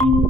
Hello.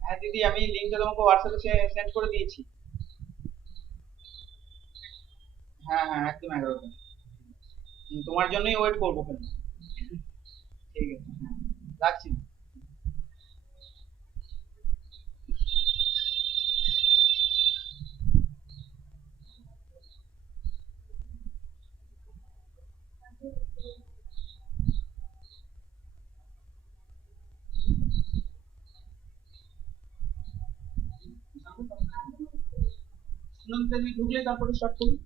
হ্যাঁ দিদি, আমি লিঙ্কটা তোমাকে হোয়াটসঅ্যাপে সেন্ড করে দিয়েছি। হ্যাঁ হ্যাঁ, একদম 11টা। তোমার জন্যই ওয়েট করবো ওখানে। ঠিক আছে, হ্যাঁ, রাখছি। শুনুন, তুমি ঢুকলে তারপরে স্টার্ট করুন।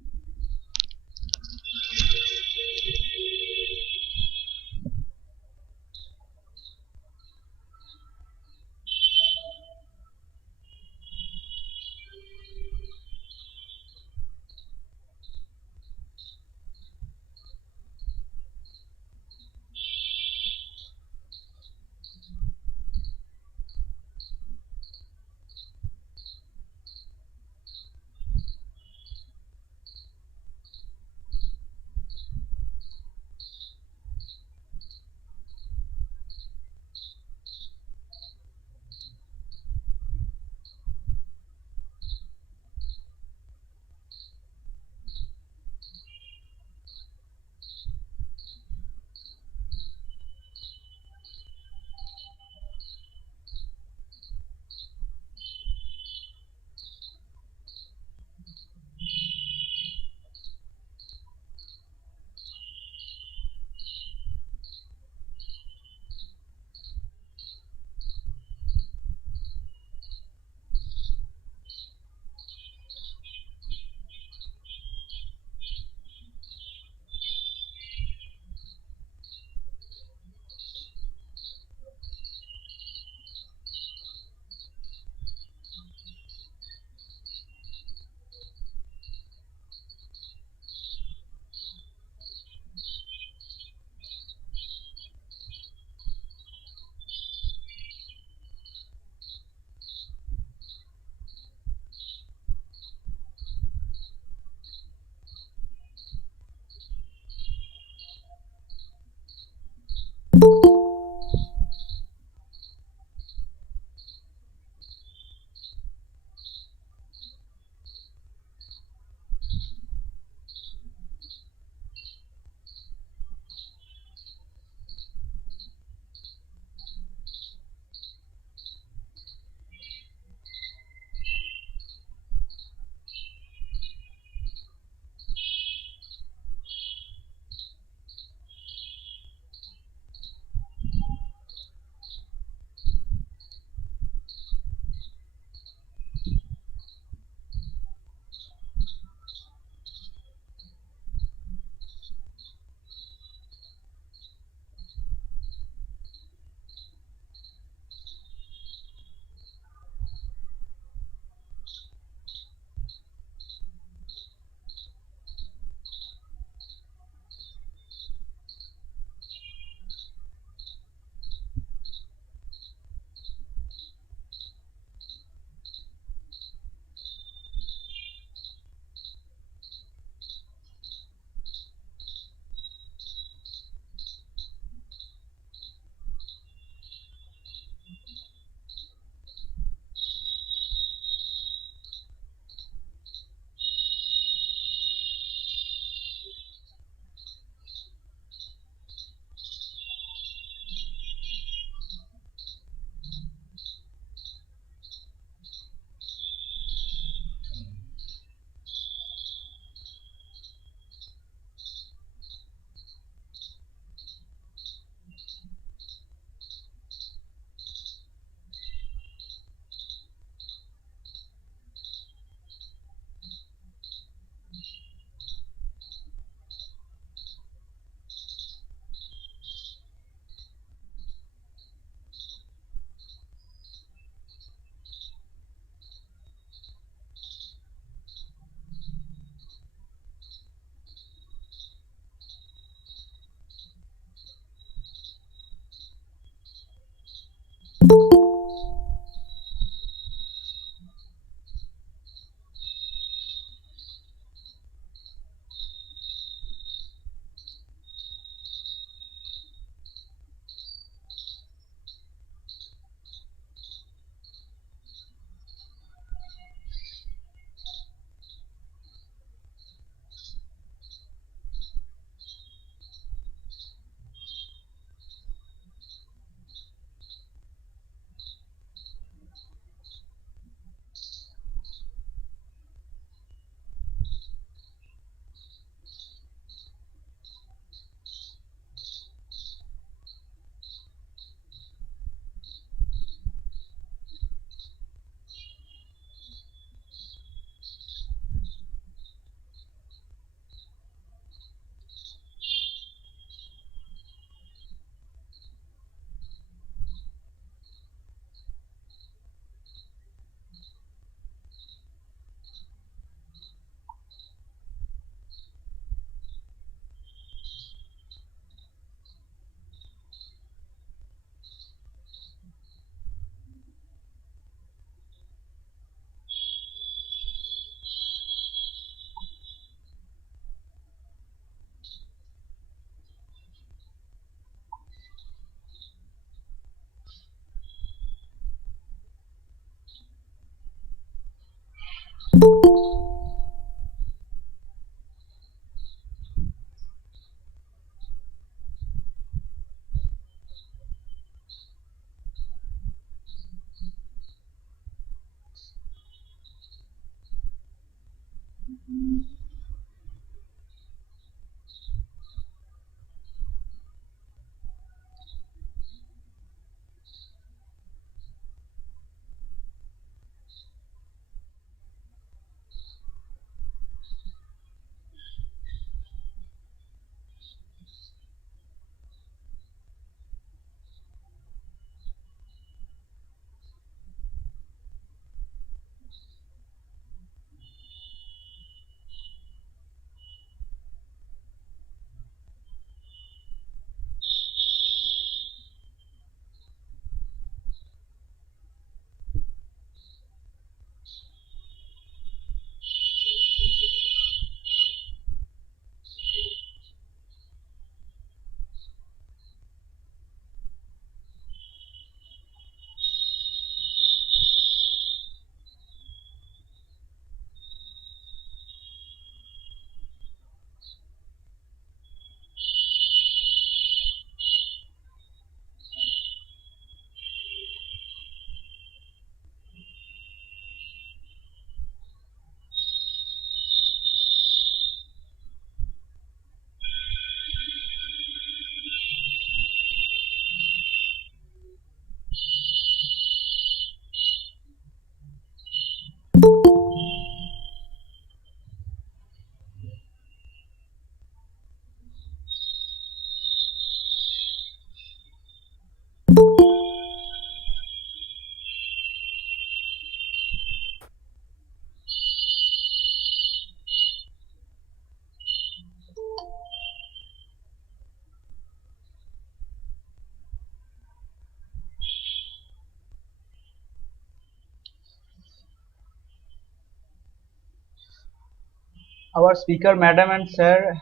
Our speaker, madam and sir,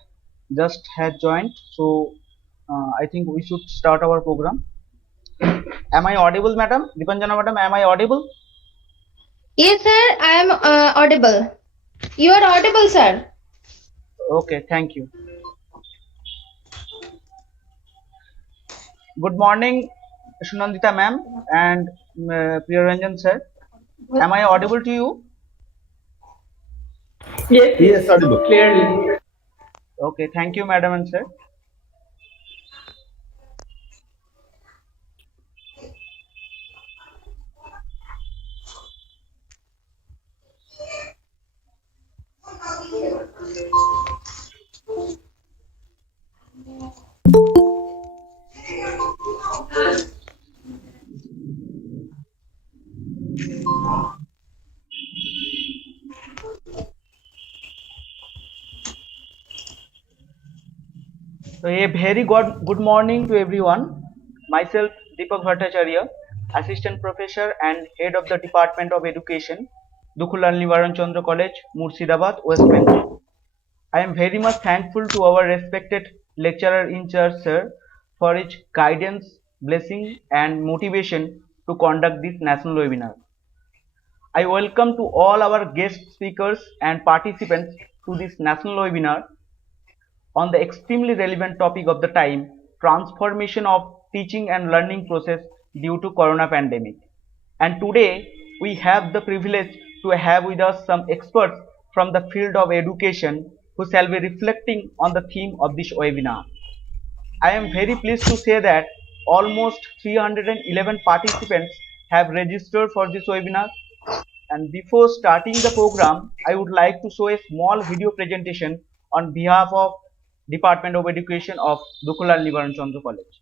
just has joined, so I think we should start our program. Am I audible, madam? Dipanjana, madam, am I audible? Yes, sir, I am audible. You are audible, sir. Okay, thank you. Good morning, Shunandita ma'am and Priyaranjan sir. Am I audible to you? Yes, yes, audible. Clearly. Okay, thank you, madam and sir. So a very good morning to everyone. Myself Deepak Bhattacharya, Assistant Professor and Head of the Department of Education, Dukhulal Nibaran Chandra College, Murshidabad, West Bengal. I am very much thankful to our respected lecturer in charge, sir, for his guidance, blessing, and motivation to conduct this national webinar. I welcome to all our guest speakers and participants to this national webinar on the extremely relevant topic of the time, transformation of teaching and learning process due to corona pandemic. And today we have the privilege to have with us some experts from the field of education who shall be reflecting on the theme of this webinar. I am very pleased to say that almost 311 participants have registered for this webinar, and before starting the program, I would like to show a small video presentation on behalf of Department of Education of Dukhulal Nibaran Chandra College.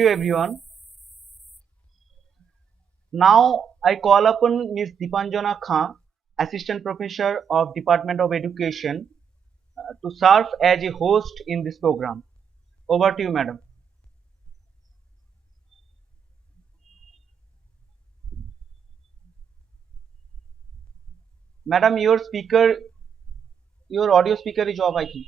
you everyone. Now I call upon Ms. Dipanjana Khan, Assistant Professor of Department of Education, to serve as a host in this program. Over to you, madam. Madam, your audio speaker is off, I think.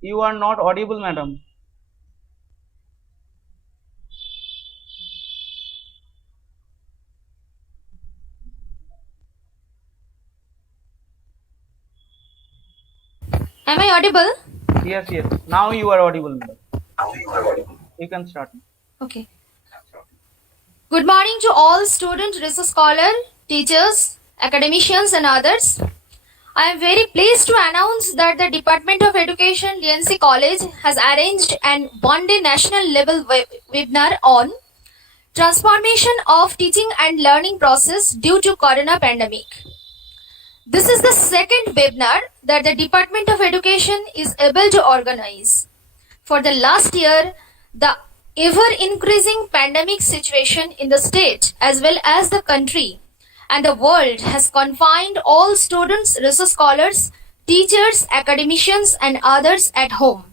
You are not audible, madam. Am I audible? Yes. Now you are audible, madam. You can start. Okay. Good morning to all students, research scholars, teachers, academicians and others. I am very pleased to announce that the Department of Education, D.N.C. College has arranged an one-day national level webinar on transformation of teaching and learning process due to corona pandemic. This is the second webinar that the Department of Education is able to organize. For the last year, the ever-increasing pandemic situation in the state as well as the country and the world has confined all students, research scholars, teachers, academicians and others at home.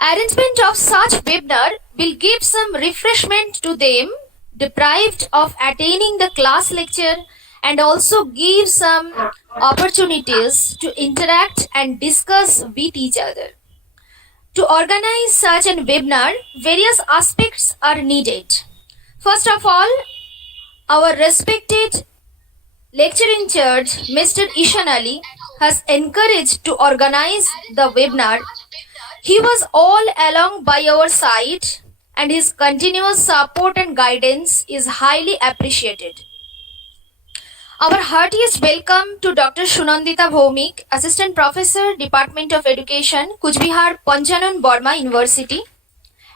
Arrangement of such webinar will give some refreshment to them deprived of attaining the class lecture and also give some opportunities to interact and discuss with each other. To organize such an webinar, various aspects are needed. First of all, our respected lecturer in charge, Mr. Ishan Ali, has encouraged to organize the webinar. He was all along by our side and his continuous support and guidance is highly appreciated. Our heartiest welcome to Dr. Sunandita Bhaumik, Assistant Professor, Department of Education, Kuchbihar Panchanan Burma University,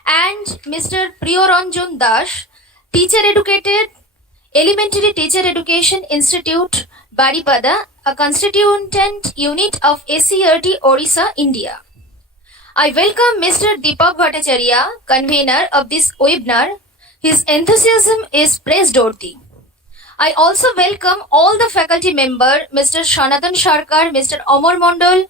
and Mr. Priyoranjan Das, Teacher Educated, Elementary Teacher Education Institute, Baripada, a constituent unit of ACRT, Orissa, India. I welcome Mr. Deepak Bhattacharya, convener of this webinar. His enthusiasm is praiseworthy. I also welcome all the faculty members, Mr. Shanatan Sharkar, Mr. Amar Mondal,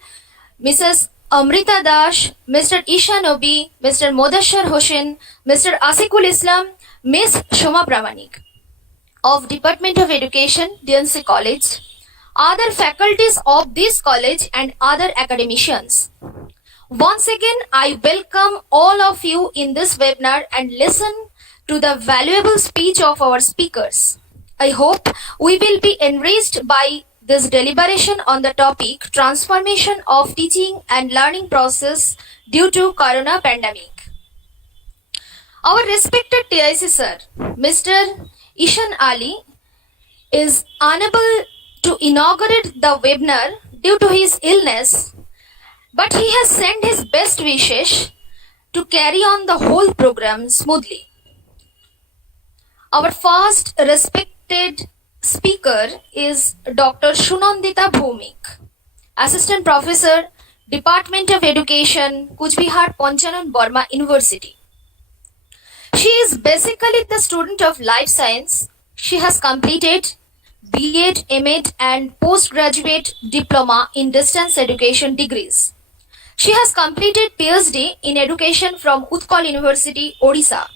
Mrs. Amrita Dash, Mr. Ishan Obi, Mr. Modashar Hossain, Mr. Asikul Islam, Ms. Shoma Pramanik of Department of Education, D.N.C. College, other faculties of this college and other academicians. Once again, I welcome all of you in this webinar and listen to the valuable speech of our speakers. I hope we will be enriched by this deliberation on the topic transformation of teaching and learning process due to corona pandemic. Our respected TIC sir, Mr. Ishan Ali, is unable to inaugurate the webinar due to his illness, but he has sent his best wishes to carry on the whole program smoothly. Our first respected speaker is Dr. Sunandita Bhaumik, Assistant Professor, Department of Education, Kuchbihar Panchanan Burma University. She is basically the student of life science. She has completed B.Ed, M.Ed and postgraduate diploma in distance education degrees. She has completed PhD in education from Utkal University, Odisha.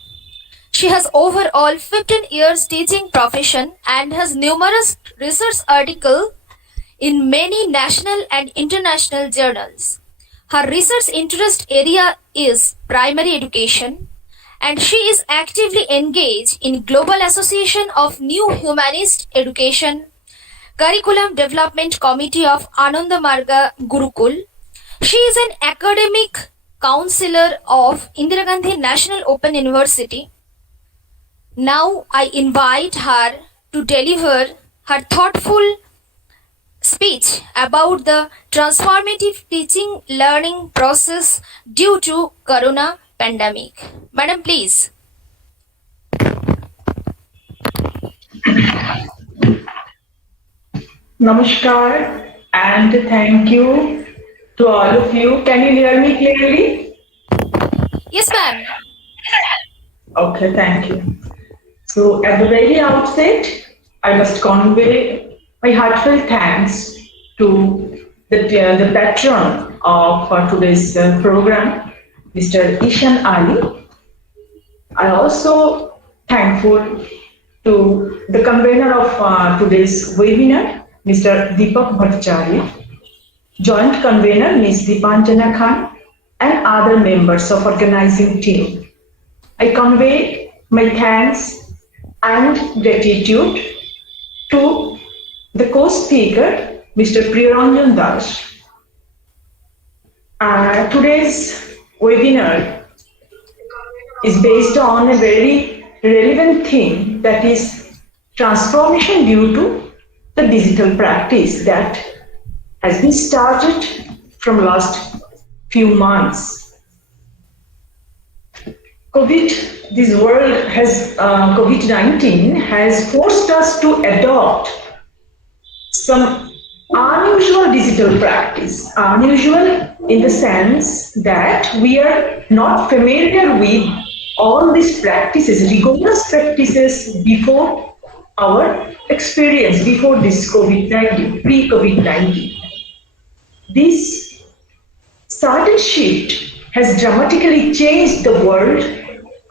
She has overall 15 years teaching profession and has numerous research articles in many national and international journals. Her research interest area is primary education and she is actively engaged in Global Association of New Humanist Education Curriculum Development Committee of Ananda Marga Gurukul. She is an academic counselor of Indira Gandhi National Open University. Now I invite her to deliver her thoughtful speech about the transformative teaching learning process due to corona pandemic. Madam, please. Namaskar And thank you to all of you. Can you hear me clearly? Yes, ma'am. Okay, thank you. So at the very outset, I must convey my heartfelt thanks to the patron of today's program, Mr. Ishan Ali. I also thankful to the convener of today's webinar, Mr. Deepak Bhattacharya, joint convener Ms. Deepanjana Khan, and other members of organizing team. I convey my thanks and gratitude to the co-speaker, Mr. Priyaranjan Das. Today's webinar is based on a very relevant theme, that is transformation due to the digital practice that has been started from last few months. COVID-19 has forced us to adopt some unusual digital practice. Unusual in the sense that we are not familiar with all these practices, rigorous practices before our experience, before this COVID-19, pre-COVID-19. This sudden shift has dramatically changed the world,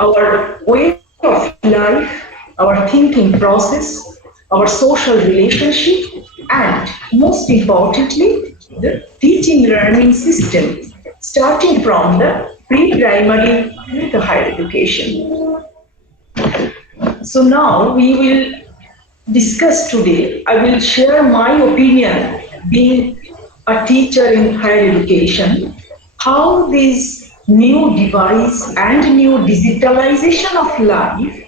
our way of life, our thinking process, our social relationship, and most importantly, the teaching learning system, starting from the pre-primary to the higher education. So now we will discuss today, I will share my opinion being a teacher in higher education, how this new device and new digitalization of life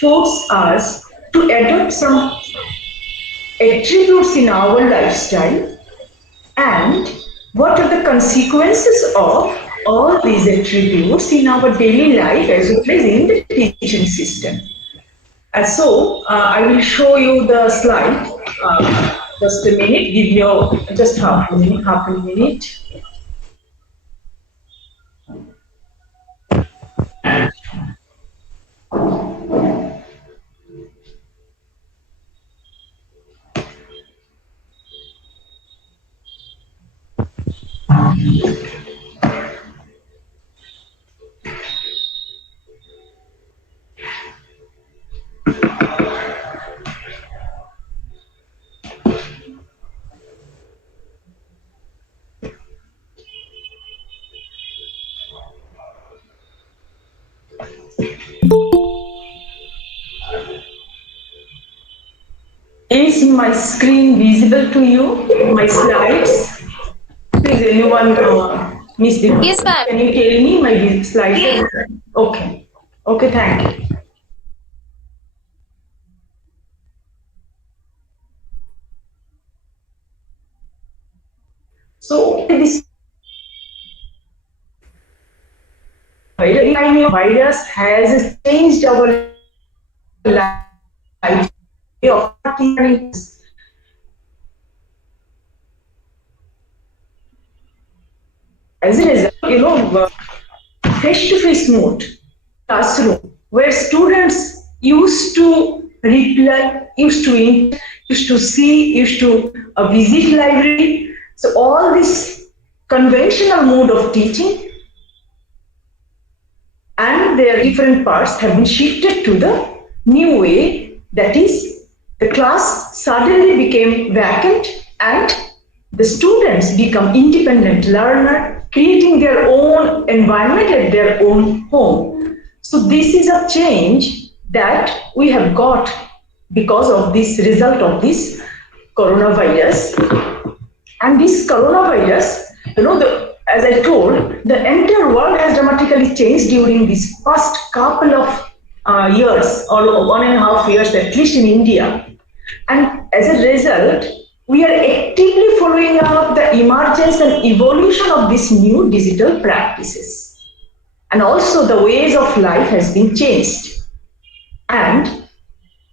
force us to adopt some attributes in our lifestyle, and what are the consequences of all these attributes in our daily life as well as in the teaching system. So I will show you the slide. Just a minute, give you just half a minute. Is my screen visible to you? My slides? Please, anyone, Miss Deepa, Yes, ma'am. can you tell me my slides? Yes. Okay. Okay, thank you. So this virus has changed our life. As a result, face-to-face mode classroom where students used to reply, used to see, used to visit library. So all this conventional mode of teaching and their different parts have been shifted to the new way, that is, the class suddenly became vacant and the students become independent learner, creating their own environment at their own home. So this is a change that we have got because of this result of this coronavirus. And this coronavirus, as I told, the entire world has dramatically changed during this past couple of years, or 1.5 years at least in India. And as a result, we are actively following up the emergence and evolution of these new digital practices. And also the ways of life has been changed. And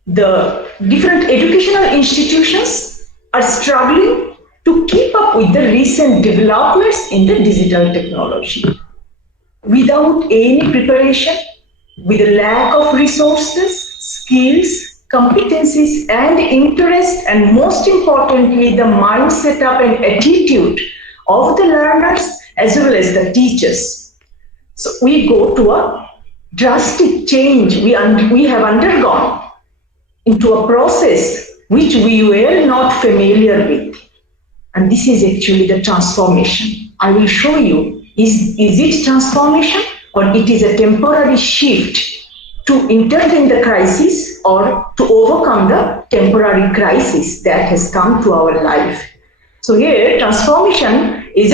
the different educational institutions are struggling to keep up with the recent developments in the digital technology. Without any preparation, with a lack of resources, skills, competencies, and interest, and most importantly, the mind setup and attitude of the learners as well as the teachers. So we go to a drastic change. We have undergone into a process which we were not familiar with. And this is actually the transformation. I will show you, is it transformation or it is a temporary shift to intervene the crisis or to overcome the temporary crisis that has come to our life. So here, transformation is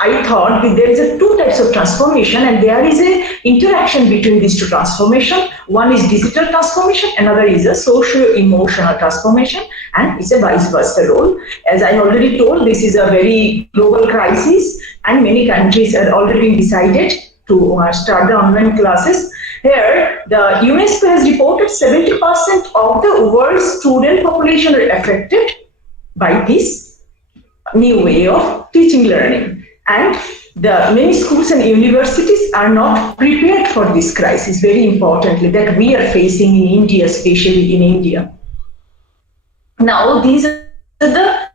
I thought there is two types of transformation, and there is a interaction between these two transformation. One is digital transformation, another is a socio-emotional transformation, and it's a vice versa role. As I already told, this is a very global crisis, and many countries have already decided to start the online classes. Here, the UNESCO has reported 70% of the world's student population are affected by this new way of teaching learning. And the many schools and universities are not prepared for this crisis, very importantly, that we are facing in India, especially in India. Now, these are the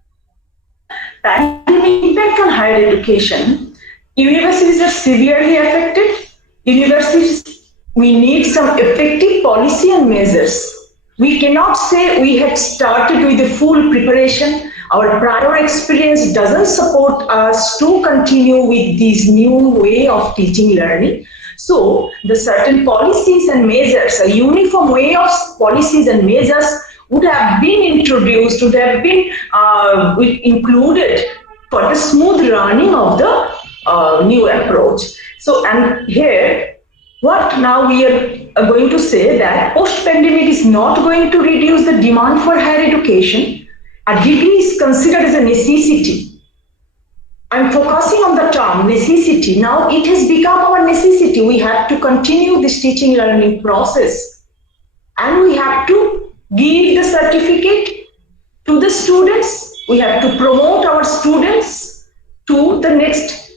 pandemic impact on higher education. Universities are severely affected. Universities, we need some effective policy and measures. We cannot say we had started with a full preparation. Our prior experience doesn't support us to continue with this new way of teaching learning. So the certain policies and measures, a uniform way of policies and measures would have been introduced, would have been included for the smooth running of the new approach. So, and here, what now we are going to say that post-pandemic is not going to reduce the demand for higher education. A degree is considered as a necessity. I'm focusing on the term necessity. Now it has become our necessity. We have to continue this teaching learning process, and we have to give the certificate to the students. We have to promote our students to the next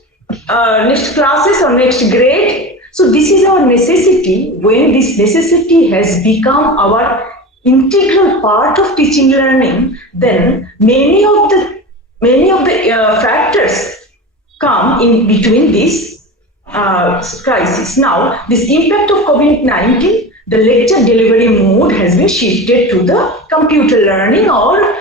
classes or next grade. So this is our necessity. When this necessity has become our integral part of teaching learning, then many of the factors come in between this crisis. Now, this impact of COVID-19, the lecture delivery mode has been shifted to the computer learning or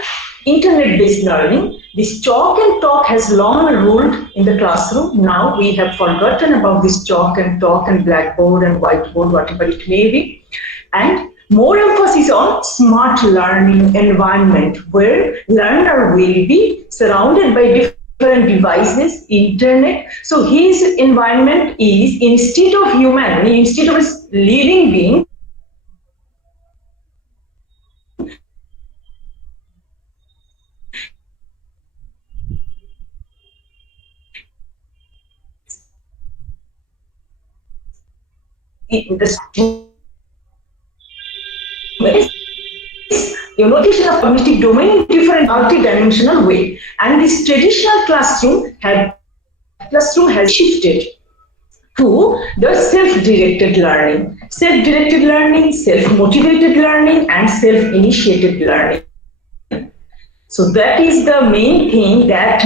internet-based learning. This chalk and talk has long ruled in the classroom. Now we have forgotten about this chalk and talk and blackboard and whiteboard, whatever it may be. And more emphasis on smart learning environment, where learner will be surrounded by different devices, internet. So his environment is, instead of a living being, teaching a cognitive domain in different multi-dimensional way, and this traditional classroom has shifted to the self-directed learning, self-motivated learning, and self-initiated learning. So that is the main thing, that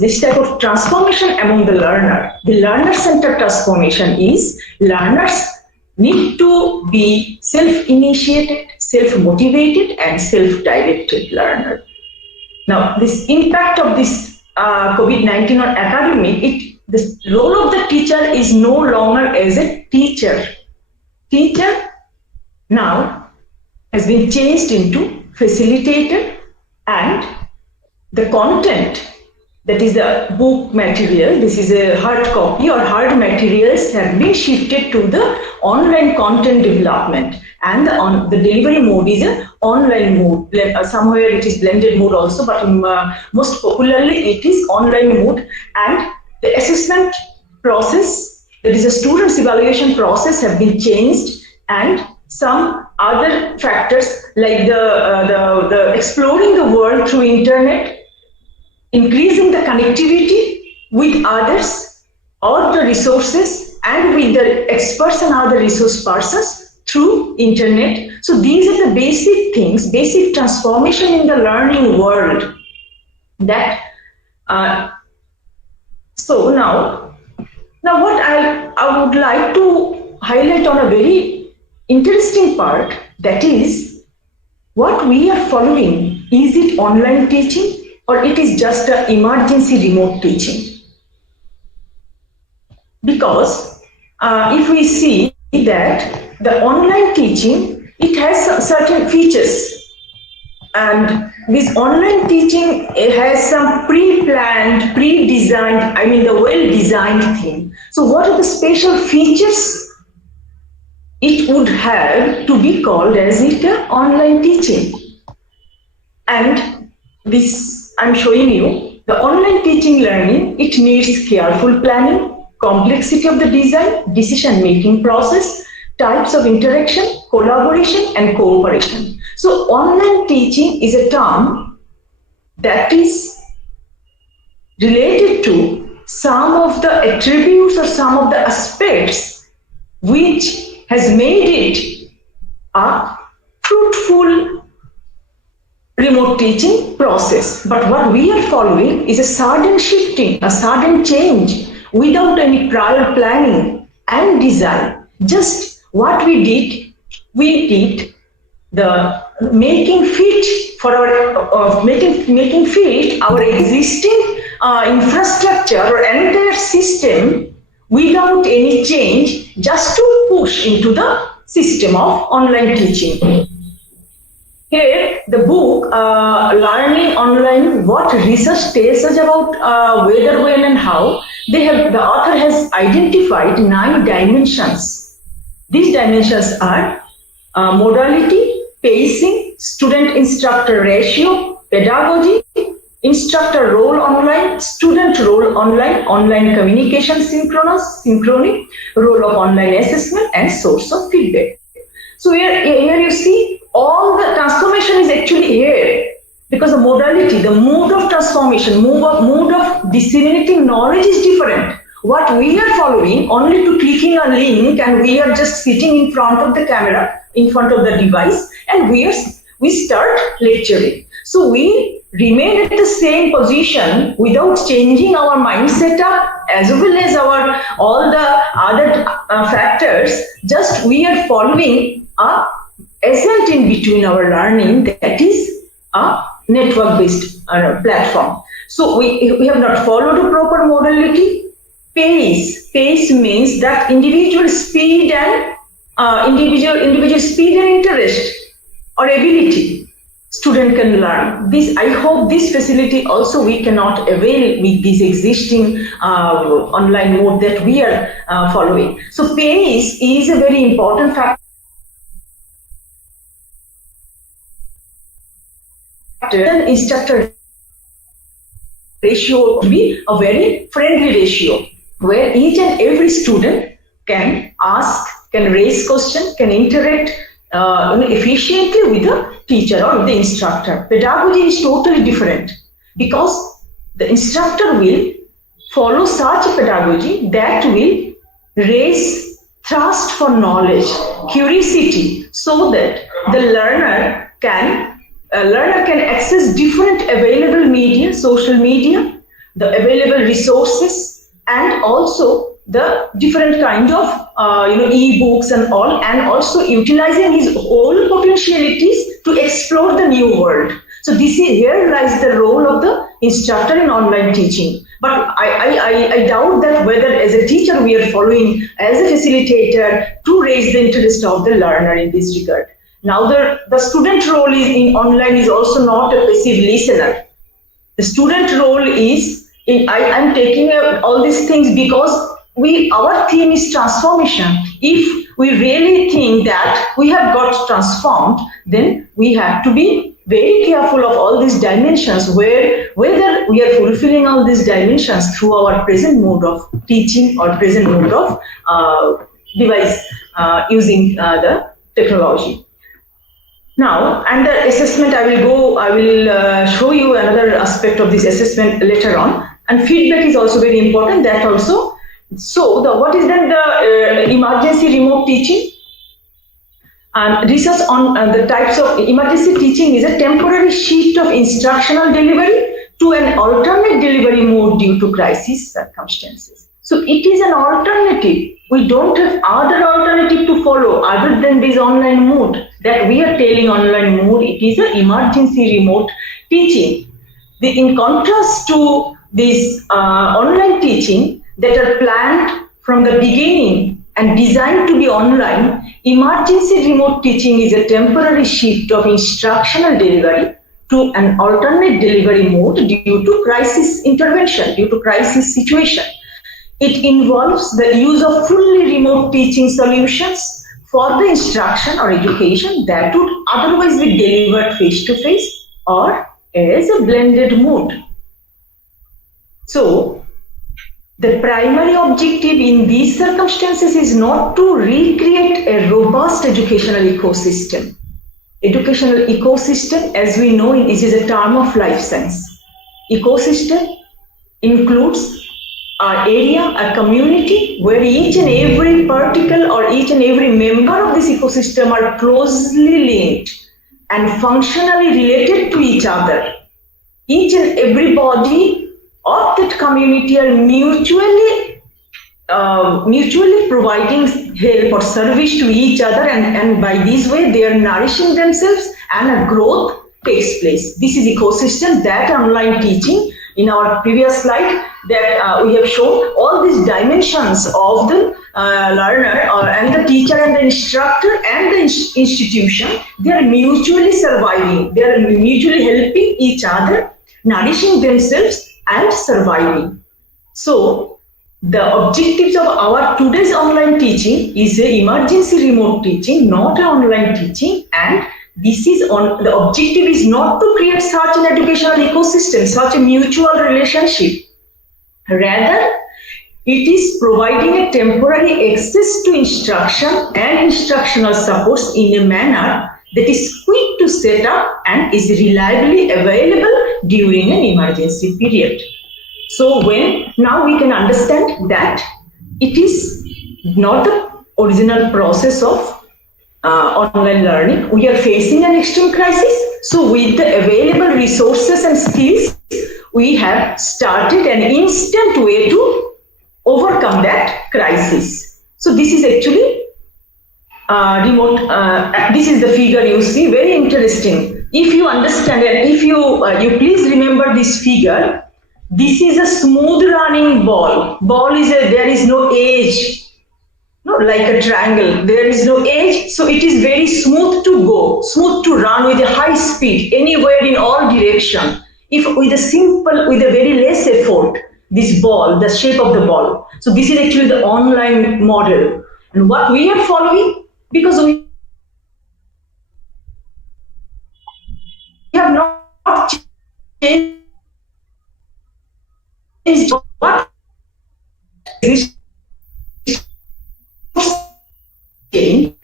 this type of transformation among the learner. The learner-centered transformation is learners need to be self-initiated, self-motivated, and self-directed learner. Now, this impact of this COVID-19 on academic, the role of the teacher is no longer as a teacher. Teacher now has been changed into facilitator, and the content, that is the book material, this is a hard copy or hard materials, have been shifted to the online content development, and the delivery mode is an online mode. Somewhere it is blended mode also, but most popularly it is online mode. And the assessment process, that is a student's evaluation process, have been changed, and some other factors like the exploring the world through internet increasing the connectivity with others or the resources and with the experts and other resource persons through internet. So these are the basic things, basic transformation in the learning world that so now what I would like to highlight on a very interesting part, that is what we are following. Is it online teaching or it is just an emergency remote teaching? Because if we see that the online teaching, it has certain features, and this online teaching, it has some pre-planned, pre-designed, I mean the well-designed thing. So what are the special features it would have to be called as it online teaching? And this I'm showing you, the online teaching learning, it needs careful planning, complexity of the design, decision-making process, types of interaction, collaboration, and cooperation. So online teaching is a term that is related to some of the attributes or some of the aspects which has made it a fruitful remote teaching process. But what we are following is a sudden shifting, a sudden change without any prior planning and design. Just what we did the making fit for our making fit our existing infrastructure or entire system without any change, just to push into the system of online teaching. Here, the book Learning Online, What Research Tells Us About Whether, When and How, the author has identified 9 dimensions. These dimensions are modality, pacing, student-instructor ratio, pedagogy, instructor role online, student role online, online communication synchrony, role of online assessment, and source of feedback. So here you see all the transformation is actually here, because the modality, the mode of transformation, mode of disseminating knowledge is different. What we are following, only to clicking a link, and we are just sitting in front of the camera, in front of the device, and we start lecturing. So we remain at the same position without changing our mind setup as well as our all the other factors. Just we are following a essence in between our learning, that is a network-based platform. So we have not followed a proper modality. Pace means that individual speed and individual speed and interest or ability student can learn. This, I hope this facility also we cannot avail with this existing online mode that we are following. So pace is a very important factor. Instructor ratio to be a very friendly ratio, where each and every student can ask, can raise questions, can interact efficiently with the teacher or the instructor. Pedagogy is totally different, because the instructor will follow such a pedagogy that will raise thirst for knowledge, curiosity, so that the learner can access different available media, social media, the available resources, and also the different kind of e-books and all, and also utilizing his whole potentialities to explore the new world. So here lies the role of the instructor in online teaching. But I doubt that whether as a teacher we are following as a facilitator to raise the interest of the learner in this regard. Now the student role in online is also not a passive listener. The student role is, I'm taking all these things because our theme is transformation. If we really think that we have got transformed, then we have to be very careful of all these dimensions, whether we are fulfilling all these dimensions through our present mode of teaching or present mode of device using the technology. Now, and the assessment, I will show you another aspect of this assessment later on. And feedback is also very important, that also. So, what is then the emergency remote teaching? And research on the types of emergency teaching is a temporary shift of instructional delivery to an alternate delivery mode due to crisis circumstances. So it is an alternative. We don't have other alternative to follow other than this online mode that we are telling online mode. It is an emergency remote teaching. In contrast to this online teaching that are planned from the beginning and designed to be online, emergency remote teaching is a temporary shift of instructional delivery to an alternate delivery mode due to crisis intervention, due to crisis situation. It involves the use of fully remote teaching solutions for the instruction or education that would otherwise be delivered face-to-face or as a blended mode. So, the primary objective in these circumstances is not to recreate a robust educational ecosystem. Educational ecosystem, as we know, is a term of life science. Ecosystem includes an area, a community where each and every particle or each and every member of this ecosystem are closely linked and functionally related to each other. Each and every body of that community are mutually providing help or service to each other, and by this way they are nourishing themselves and a growth takes place. This is ecosystem that online teaching. In our previous slide that we have shown all these dimensions of the learner and the teacher and the instructor and the institution. They are mutually surviving. They are mutually helping each other, nourishing themselves and surviving. So the objectives of our today's online teaching is a emergency remote teaching, not an online teaching, and this is on the objective is not to create such an educational ecosystem, such a mutual relationship. Rather, it is providing a temporary access to instruction and instructional supports in a manner that is quick to set up and is reliably available during an emergency period. So now we can understand that it is not the original process of online learning. We are facing an extreme crisis. So with the available resources and skills, we have started an instant way to overcome that crisis. So this is actually remote. This is the figure you see, very interesting. If you understand and if you please remember this figure, this is a smooth running ball. Ball is there is no edge. No, like a triangle, there is no edge, so it is very smooth to go, smooth to run with a high speed, anywhere in all direction. If with a very less effort, this ball, the shape of the ball. So this is actually the online model. And what we are following, because we have not changed what is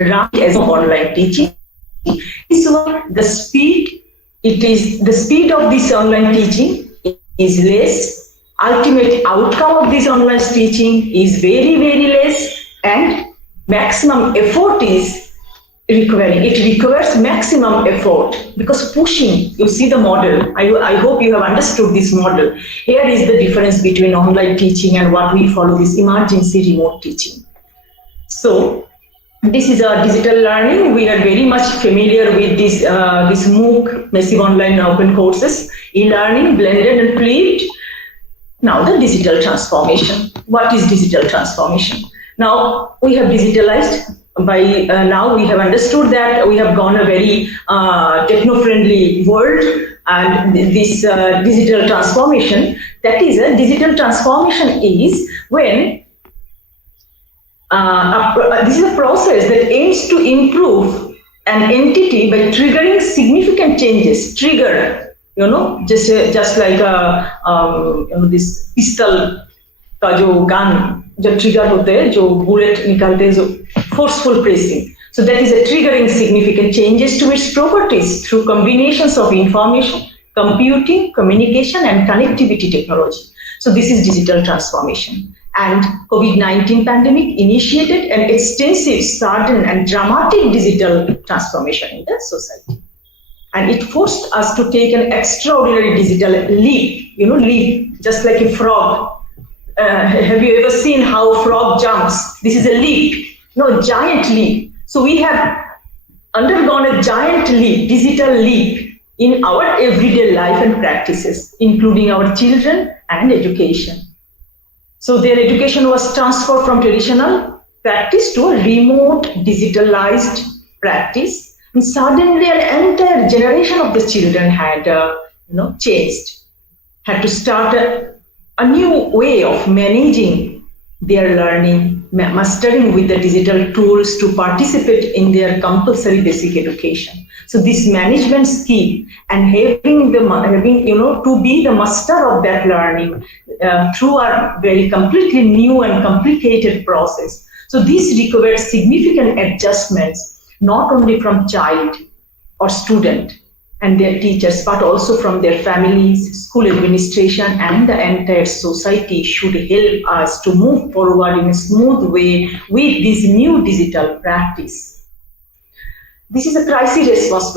run as online teaching. This one, the speed of this online teaching is less. Ultimate outcome of this online teaching is very, very less, and maximum effort is requiring. It requires maximum effort because pushing. You see the model. I hope you have understood this model. Here is the difference between online teaching and what we follow, this emergency remote teaching. So this is a digital learning. We are very much familiar with this MOOC, massive online open courses, e-learning, blended and flipped. Now the digital transformation. What is digital transformation? Now we have digitalized. By now we have understood that we have gone a very techno-friendly world, and this digital transformation, that is a digital transformation is when this is a process that aims to improve an entity by triggering significant changes. Trigger, just like this pistol का जो gun जो trigger होते हैं, जो bullet निकालते हैं, जो forceful pressing. So that is a triggering significant changes to its properties through combinations of information, computing, communication, and connectivity technology. So this is digital transformation. And COVID-19 pandemic initiated an extensive, sudden, and dramatic digital transformation in the society. And it forced us to take an extraordinary digital leap, leap, just like a frog. Have you ever seen how frog jumps? This is a leap, giant leap. So we have undergone a giant leap, digital leap in our everyday life and practices, including our children and education. So their education was transferred from traditional practice to a remote digitalized practice. And suddenly an entire generation of the children had changed, had to start a new way of managing their learning, mastering with the digital tools to participate in their compulsory basic education. So this management skill and having to be the master of that learning through a very completely new and complicated process. So this required significant adjustments, not only from child or student and their teachers, but also from their families, school administration, and the entire society should help us to move forward in a smooth way with this new digital practice. This is a crisis response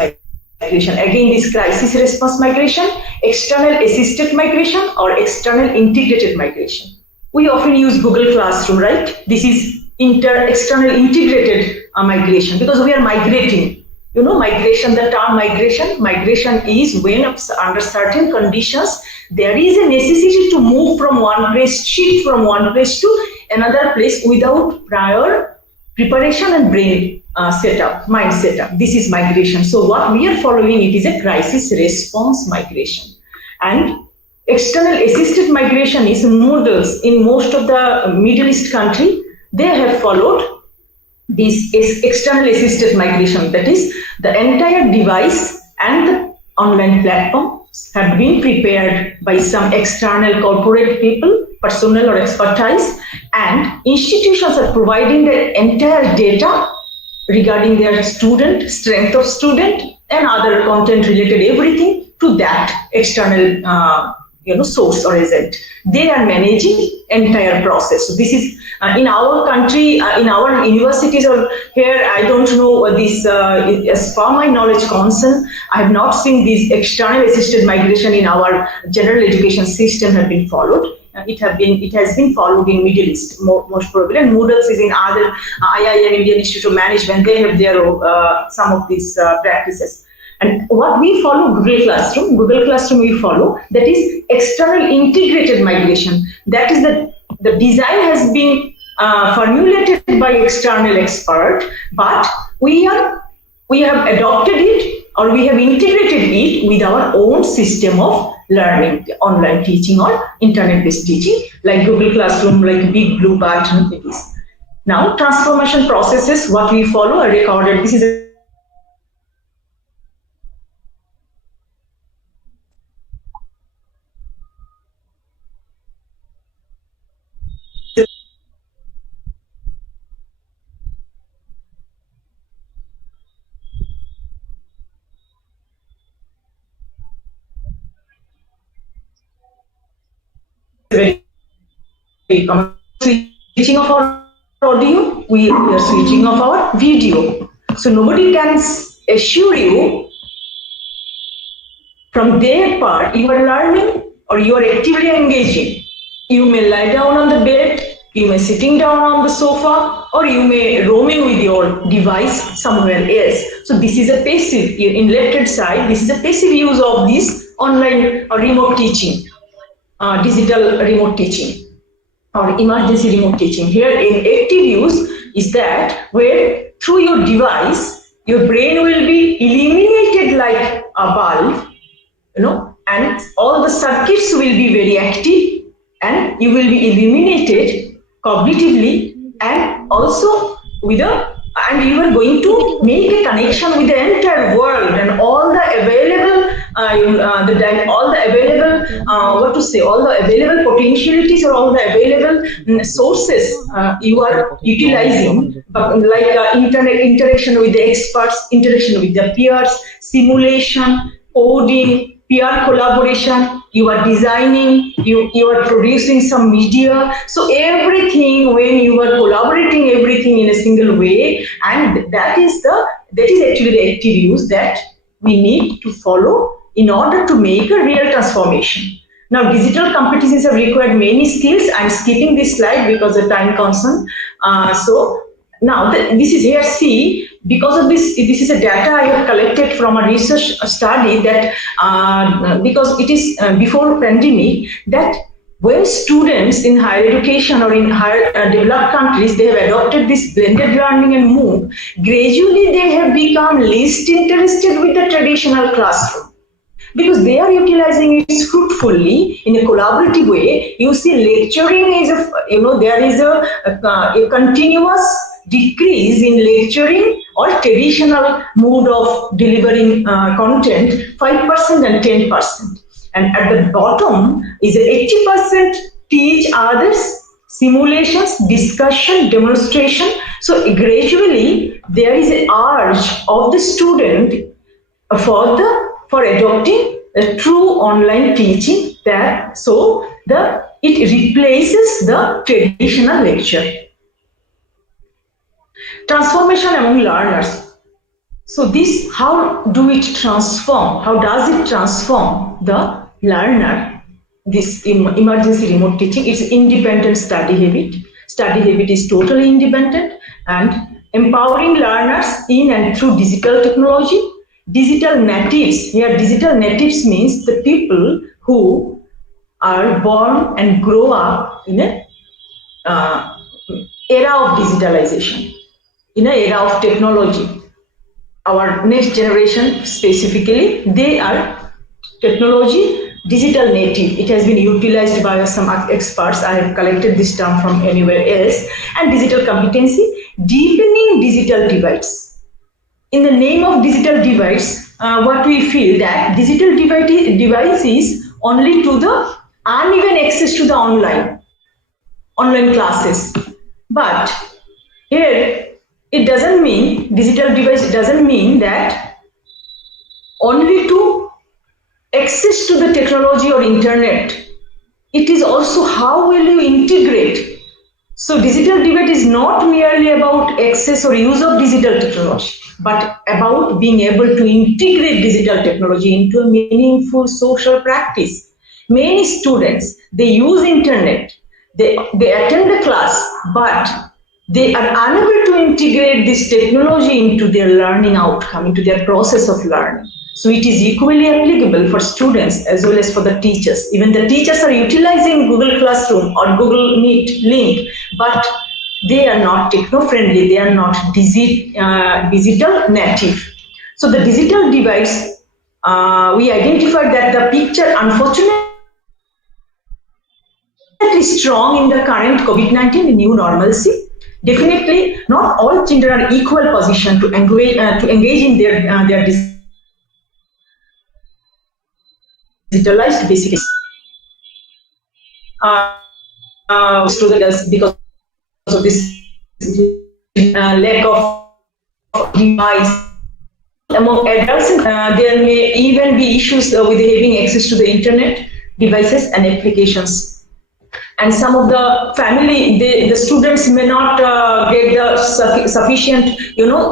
migration. Again, this crisis response migration, external assisted migration or external integrated migration. We often use Google Classroom, right? This is external integrated migration because we are migrating. Migration, the term migration is when under certain conditions, there is a necessity to move from one place, shift from one place to another place without prior preparation and brain mind setup. This is migration. So what we are following, it is a crisis response migration. And external assisted migration is models in most of the Middle East country. They have followed this external assisted migration, that is the entire device and the online platforms have been prepared by some external corporate people, personnel or expertise, and institutions are providing the entire data regarding their student, strength of student, and other content related everything to that external source or agent. They are managing entire process. So this is in our country, in our universities or here, I don't know this, as far my knowledge concern, I have not seen this external assisted migration in our general education system have been followed. It has been followed in Middle East, most probably, and Moodles is in other IIM, Indian Institute of Management. They have their some of these practices. And what we follow, Google Classroom we follow, that is external integrated migration. That is the design has been formulated by external expert, but we have adopted it or we have integrated it with our own system of learning, online teaching or internet-based teaching, like Google Classroom, like Big Blue Button it is. Now, transformation processes, what we follow are recorded. This is switching of our audio, we are switching off our video. So nobody can assure you from their part you are learning or you are actively engaging. You may lie down on the bed, you may sitting down on the sofa, or you may roaming with your device somewhere else. So this is a passive, in left hand side, this is a passive use of this online or remote teaching, digital remote teaching or emergency remote teaching. Here in active use is that where through your device, your brain will be illuminated like a bulb, and all the circuits will be very active and you will be illuminated cognitively and also and you are going to make a connection with the entire world and all the available all the available all the available potentialities or all the available sources you are utilizing, like interaction with the experts, interaction with the peers, simulation, coding, peer collaboration, you are designing, you are producing some media. So everything, when you are collaborating everything in a single way, and that is actually the active use that we need to follow in order to make a real transformation. Now, digital competitions have required many skills. I'm skipping this slide because of time concern. So now this is here. See, because of this is a data I have collected from a research study that because it is before pandemic, that when students in higher education or in higher developed countries, they have adopted this blended learning and move, gradually they have become least interested with the traditional classroom, because they are utilizing it fruitfully in a collaborative way. You see, lecturing is there is a continuous decrease in lecturing or traditional mode of delivering content, 5% and 10%. And at the bottom is 80% teach others, simulations, discussion, demonstration. So gradually there is an urge of the student for adopting a true online teaching, that it replaces the traditional lecture. Transformation among learners. So this, how do it transform? How does it transform the learner? This emergency remote teaching, it's independent study habit. Study habit is totally independent and empowering learners in and through digital technology. Digital natives, here digital natives means the people who are born and grow up in an era of digitalization, in an era of technology. Our next generation specifically, they are technology digital native. It has been utilized by some experts. I have collected this term from anywhere else. And digital competency, deepening digital divides. In the name of digital divides, what we feel that digital divide is only to the uneven access to the online classes. But here, it doesn't mean, digital device doesn't mean that only to access to the technology or internet. It is also how will you integrate. So digital divide is not merely about access or use of digital technology, but about being able to integrate digital technology into a meaningful social practice. Many students, they use internet, they attend the class, but they are unable to integrate this technology into their learning outcome, into their process of learning. So it is equally applicable for students as well as for the teachers. Even the teachers are utilizing Google Classroom or Google Meet link, but they are not techno-friendly, they are not digital native. So the digital device, we identified that the picture unfortunately strong in the current COVID-19 new normalcy. Definitely not all children are equal position to engage in their digitalized basics. Students, because of this lack of device. Among adults, there may even be issues with having access to the internet, devices and applications. And some of the family, the students may not get the sufficient,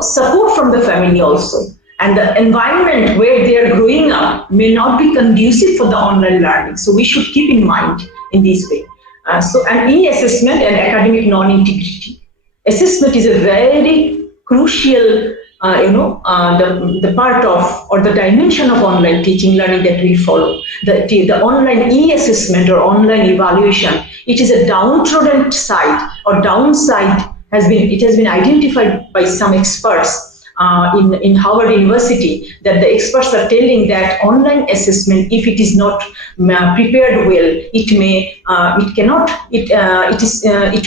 support from the family also. And the environment where they are growing up may not be conducive for the online learning. So we should keep in mind in this way. And e-assessment and academic non-integrity. Assessment is a very crucial, the part of or the dimension of online teaching learning that we follow. The online e-assessment or online evaluation, it is a downtrodden side or downside. It has been identified by some experts in Harvard University, that the experts are telling that online assessment, if it is not prepared well, it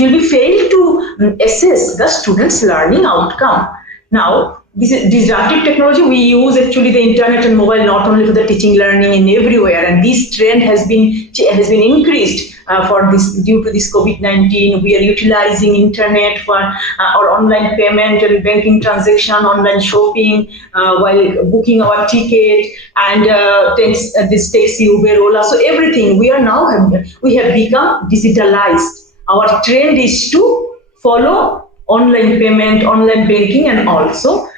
will be failed to assess the students' learning outcome. Now, this disruptive technology, we use actually the internet and mobile not only for the teaching, learning and everywhere, and this trend has been increased for this due to this COVID-19. We are utilizing internet for our online payment and banking transaction, online shopping, while booking our ticket, and this taxi, Uber, Ola. So everything we have become digitalized. Our trend is to follow online payment, online banking, and also.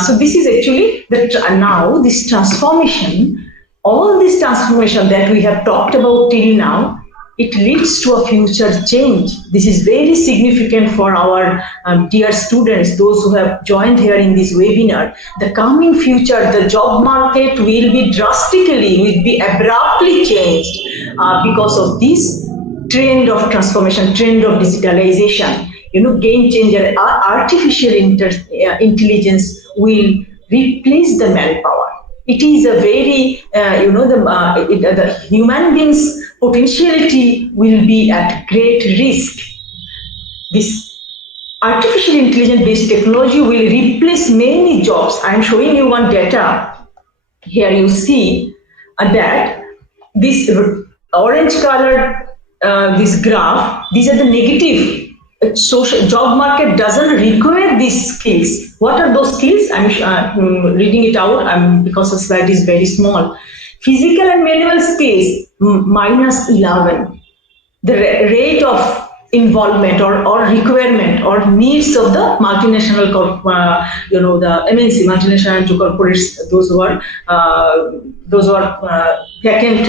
So this is actually now this transformation, all this transformation that we have talked about till now, it leads to a future change. This is very significant for our dear students, those who have joined here in this webinar. The coming future, the job market will be abruptly changed because of this trend of transformation, trend of digitalization. Game changer, artificial intelligence will replace the manpower. It is a very, the human beings' potentiality will be at great risk. This artificial intelligence-based technology will replace many jobs. I am showing you one data. Here you see that this orange colored, this graph, these are the negative. Social job market doesn't require these skills. What are those skills? I'm reading it out because the slide is very small. Physical and manual skills, -11. The rate of involvement or requirement or needs of the multinational, the MNC, multinational corporates, those who are vacant,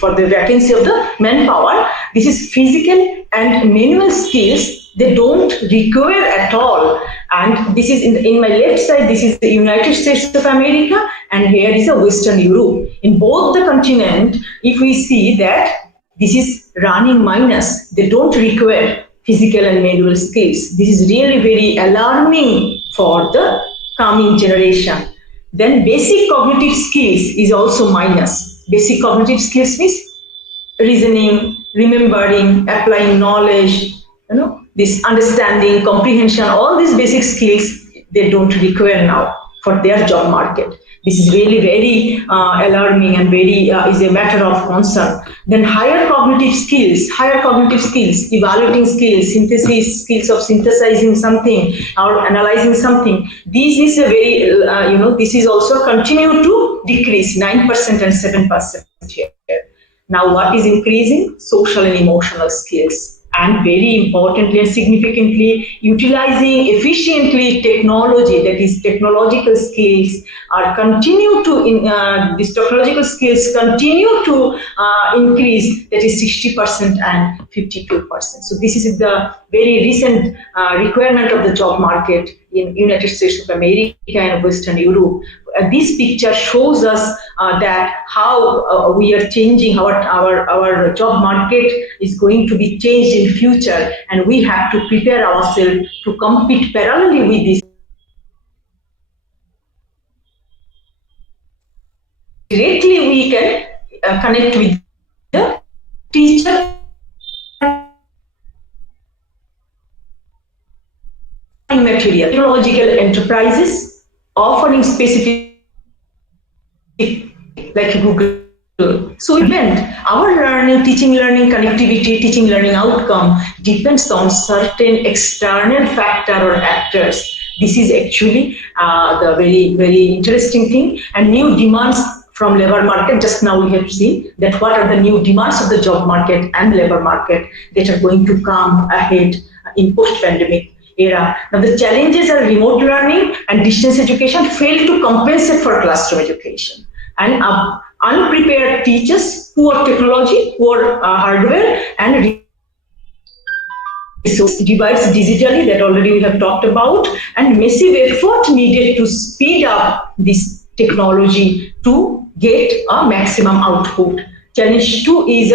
for the vacancy of the manpower. This is physical and manual skills. They don't require at all. And this is in my left side, this is the United States of America, and here is a Western Europe. In both the continent, if we see that this is running minus, they don't require physical and manual skills. This is really very alarming for the coming generation. Then basic cognitive skills is also minus. Basic cognitive skills means reasoning, remembering, applying knowledge, this understanding, comprehension, all these basic skills, they don't require now for their job market. This is really very alarming and very is a matter of concern. Then higher cognitive skills, evaluating skills, synthesis skills of synthesizing something or analyzing something. This is a very, this is also continue to decrease, 9% and 7% here. Now what is increasing? Social and emotional skills. And very importantly and significantly, utilizing efficiently technology, that is technological skills, these technological skills continue to increase, that is 60% and 52%. So this is the very recent requirement of the job market in United States of America and Western Europe. This picture shows us that how we are changing, our job market is going to be changed in future, and we have to prepare ourselves to compete parallelly with this. Directly we can connect with the teacher material. Technological enterprises offering specific like Google. So our teaching learning connectivity, teaching learning outcome depends on certain external factor or actors. This is actually the very, very interesting thing. And new demands from labor market, just now we have seen that what are the new demands of the job market and labor market that are going to come ahead in post-pandemic era. Now the challenges are remote learning and distance education fail to compensate for classroom education. And unprepared teachers, poor technology, poor hardware, and resource divides digitally, that already we have talked about, and massive effort needed to speed up this technology to get a maximum output. Challenge 2 is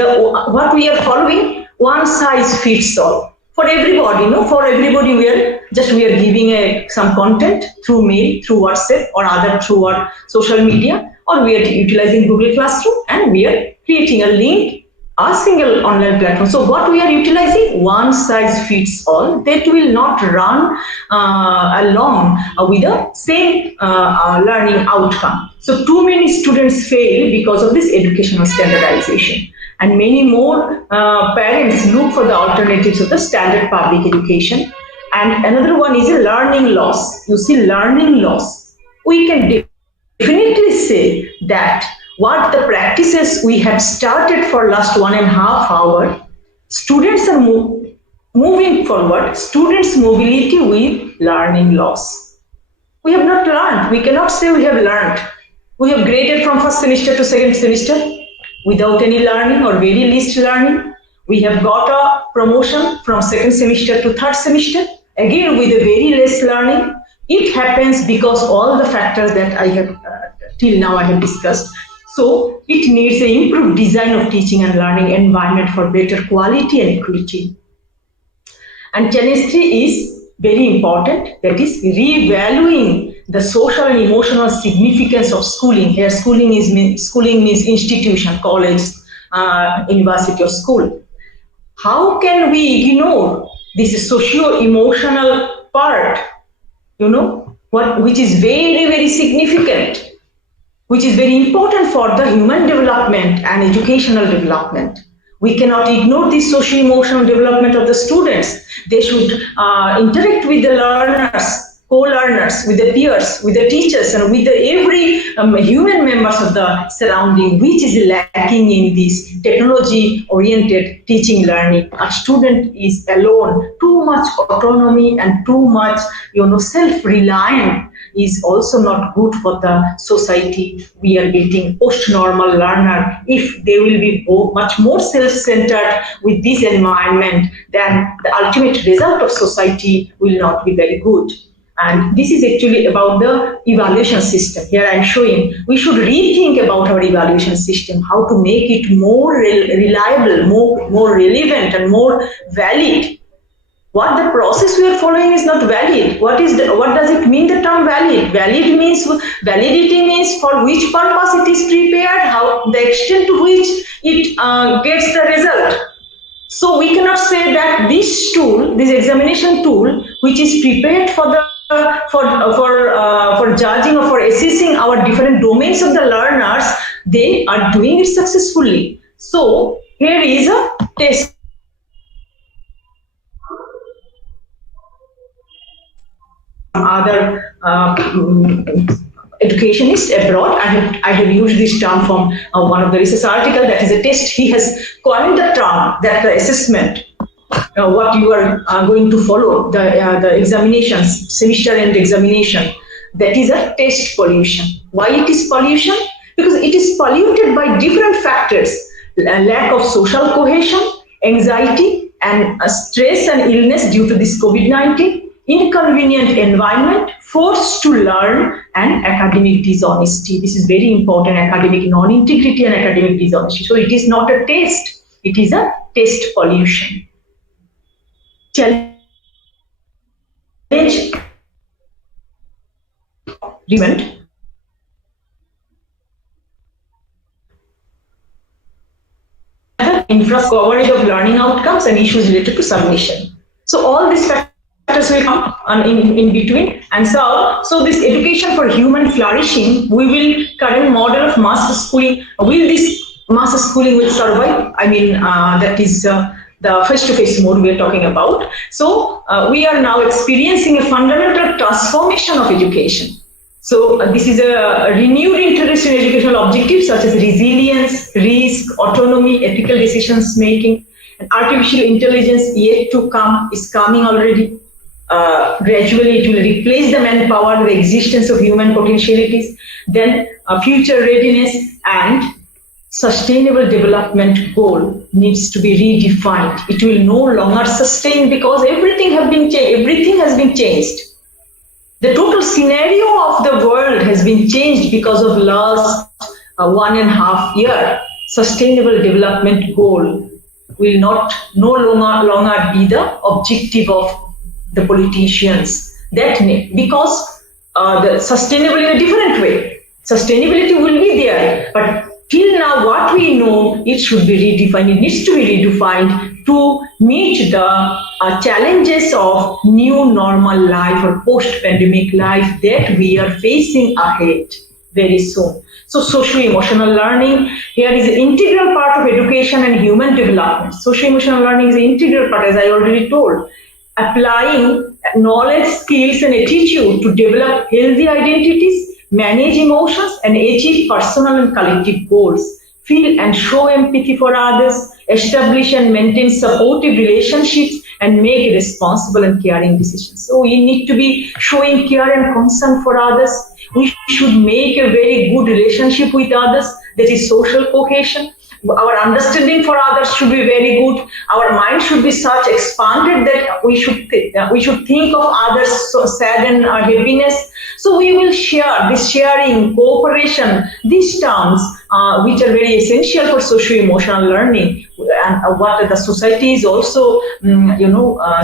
what we are following, one size fits all. For everybody, for everybody we are giving some content through mail, through WhatsApp or other through our social media, or we are utilizing Google Classroom and we are creating a link a single online platform. So what we are utilizing, one size fits all, that will not run along with the same learning outcome. So too many students fail because of this educational standardization, and many more parents look for the alternatives of the standard public education. And another one is a learning loss. You see, learning loss. We can definitely say that what the practices we have started for last 1.5 hours, students are moving forward, students' mobility with learning loss. We have not learned. We cannot say we have learned. We have graded from first semester to second semester without any learning or very least learning. We have got a promotion from second semester to third semester, again with a very less learning. It happens because all the factors that I have till now I have discussed. So it needs an improved design of teaching and learning environment for better quality and equity. And challenge 3 is very important, that is revaluing the social and emotional significance of schooling. Here schooling means institution, college, university or school. How can we ignore this socio-emotional part, which is very, very significant, which is very important for the human development and educational development. We cannot ignore the socio-emotional development of the students. They should interact with the learners, co-learners, with the peers, with the teachers, and with every human members of the surrounding, which is lacking in this technology-oriented teaching learning. A student is alone, too much autonomy and too much, self-reliant is also not good for the society we are building. Post-normal learner, if they will be much more self-centered with this environment, then the ultimate result of society will not be very good. And this is actually about the evaluation system. Here I'm showing we should rethink about our evaluation system, how to make it more reliable, more relevant and more valid. What the process we are following is not valid. What does it mean, the term valid? Validity means for which purpose it is prepared, how the extent to which it gets the result. So we cannot say that this tool, this examination tool, which is prepared for judging or for assessing our different domains of the learners, they are doing it successfully. So here is a test. Other educationists abroad, I have used this term from one of the research articles, that is a test. He has coined the term that the assessment, what you are going to follow, the examinations, semester end examination, that is a test pollution. Why it is pollution? Because it is polluted by different factors: lack of social cohesion, anxiety and stress and illness due to this COVID-19, inconvenient environment, forced to learn, and academic dishonesty. This is very important: academic non-integrity and academic dishonesty. So it is not a test, it is a test pollution. Challenge infrastructure coverage of learning outcomes and issues related to submission. So all these factors will come in between, and so this education for human flourishing, we will current model of mass schooling. Will this mass schooling will survive? I mean, that is the face-to-face mode we are talking about. So we are now experiencing a fundamental transformation of education. So this is a renewed interest in educational objectives such as resilience, risk, autonomy, ethical decisions making, and artificial intelligence yet to come is coming already. Gradually it will replace the manpower, the existence of human potentialities, then future readiness and sustainable development goal needs to be redefined. It will no longer sustain because everything has been changed. The total scenario of the world has been changed because of last 1.5 years. Sustainable development goal will no longer be the objective of the politicians. Because the sustainable in a different way. Sustainability will be there, but till now what we know, it should be redefined, it needs to be redefined to meet the challenges of new normal life or post-pandemic life that we are facing ahead very soon. So socio-emotional learning here is an integral part of education and human development. Socio-emotional learning is an integral part, as I already told, applying knowledge, skills, and attitude to develop healthy identities, manage emotions, and achieve personal and collective goals. Feel and show empathy for others, establish and maintain supportive relationships, and make responsible and caring decisions. So we need to be showing care and concern for others. We should make a very good relationship with others, that is social cohesion. Our understanding for others should be very good. Our mind should be such expanded that we should think of others so sad and happiness. So we will share this sharing, cooperation, these terms which are very essential for socio-emotional learning, and what the society is also,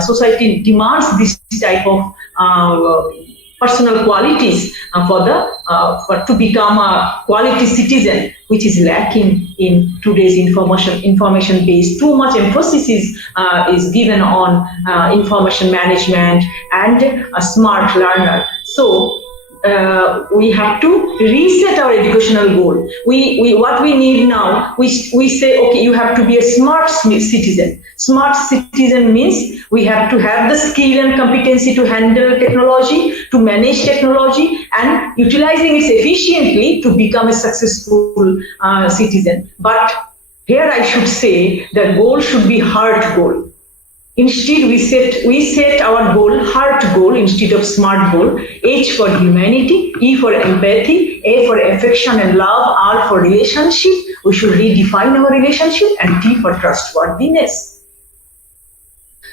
society demands this type of personal qualities for to become a quality citizen, which is lacking in today's information based. Too much emphasis is given on information management and a smart learner. So we have to reset our educational goal. We what we need now, we say, okay, you have to be a smart citizen. Smart citizen means we have to have the skill and competency to handle technology, to manage technology, and utilizing it efficiently to become a successful citizen. But here I should say the goal should be heart goal. Instead, we set our goal, heart goal, instead of smart goal. H for humanity, E for empathy, A for affection and love, R for relationship. We should redefine our relationship, and T for trustworthiness.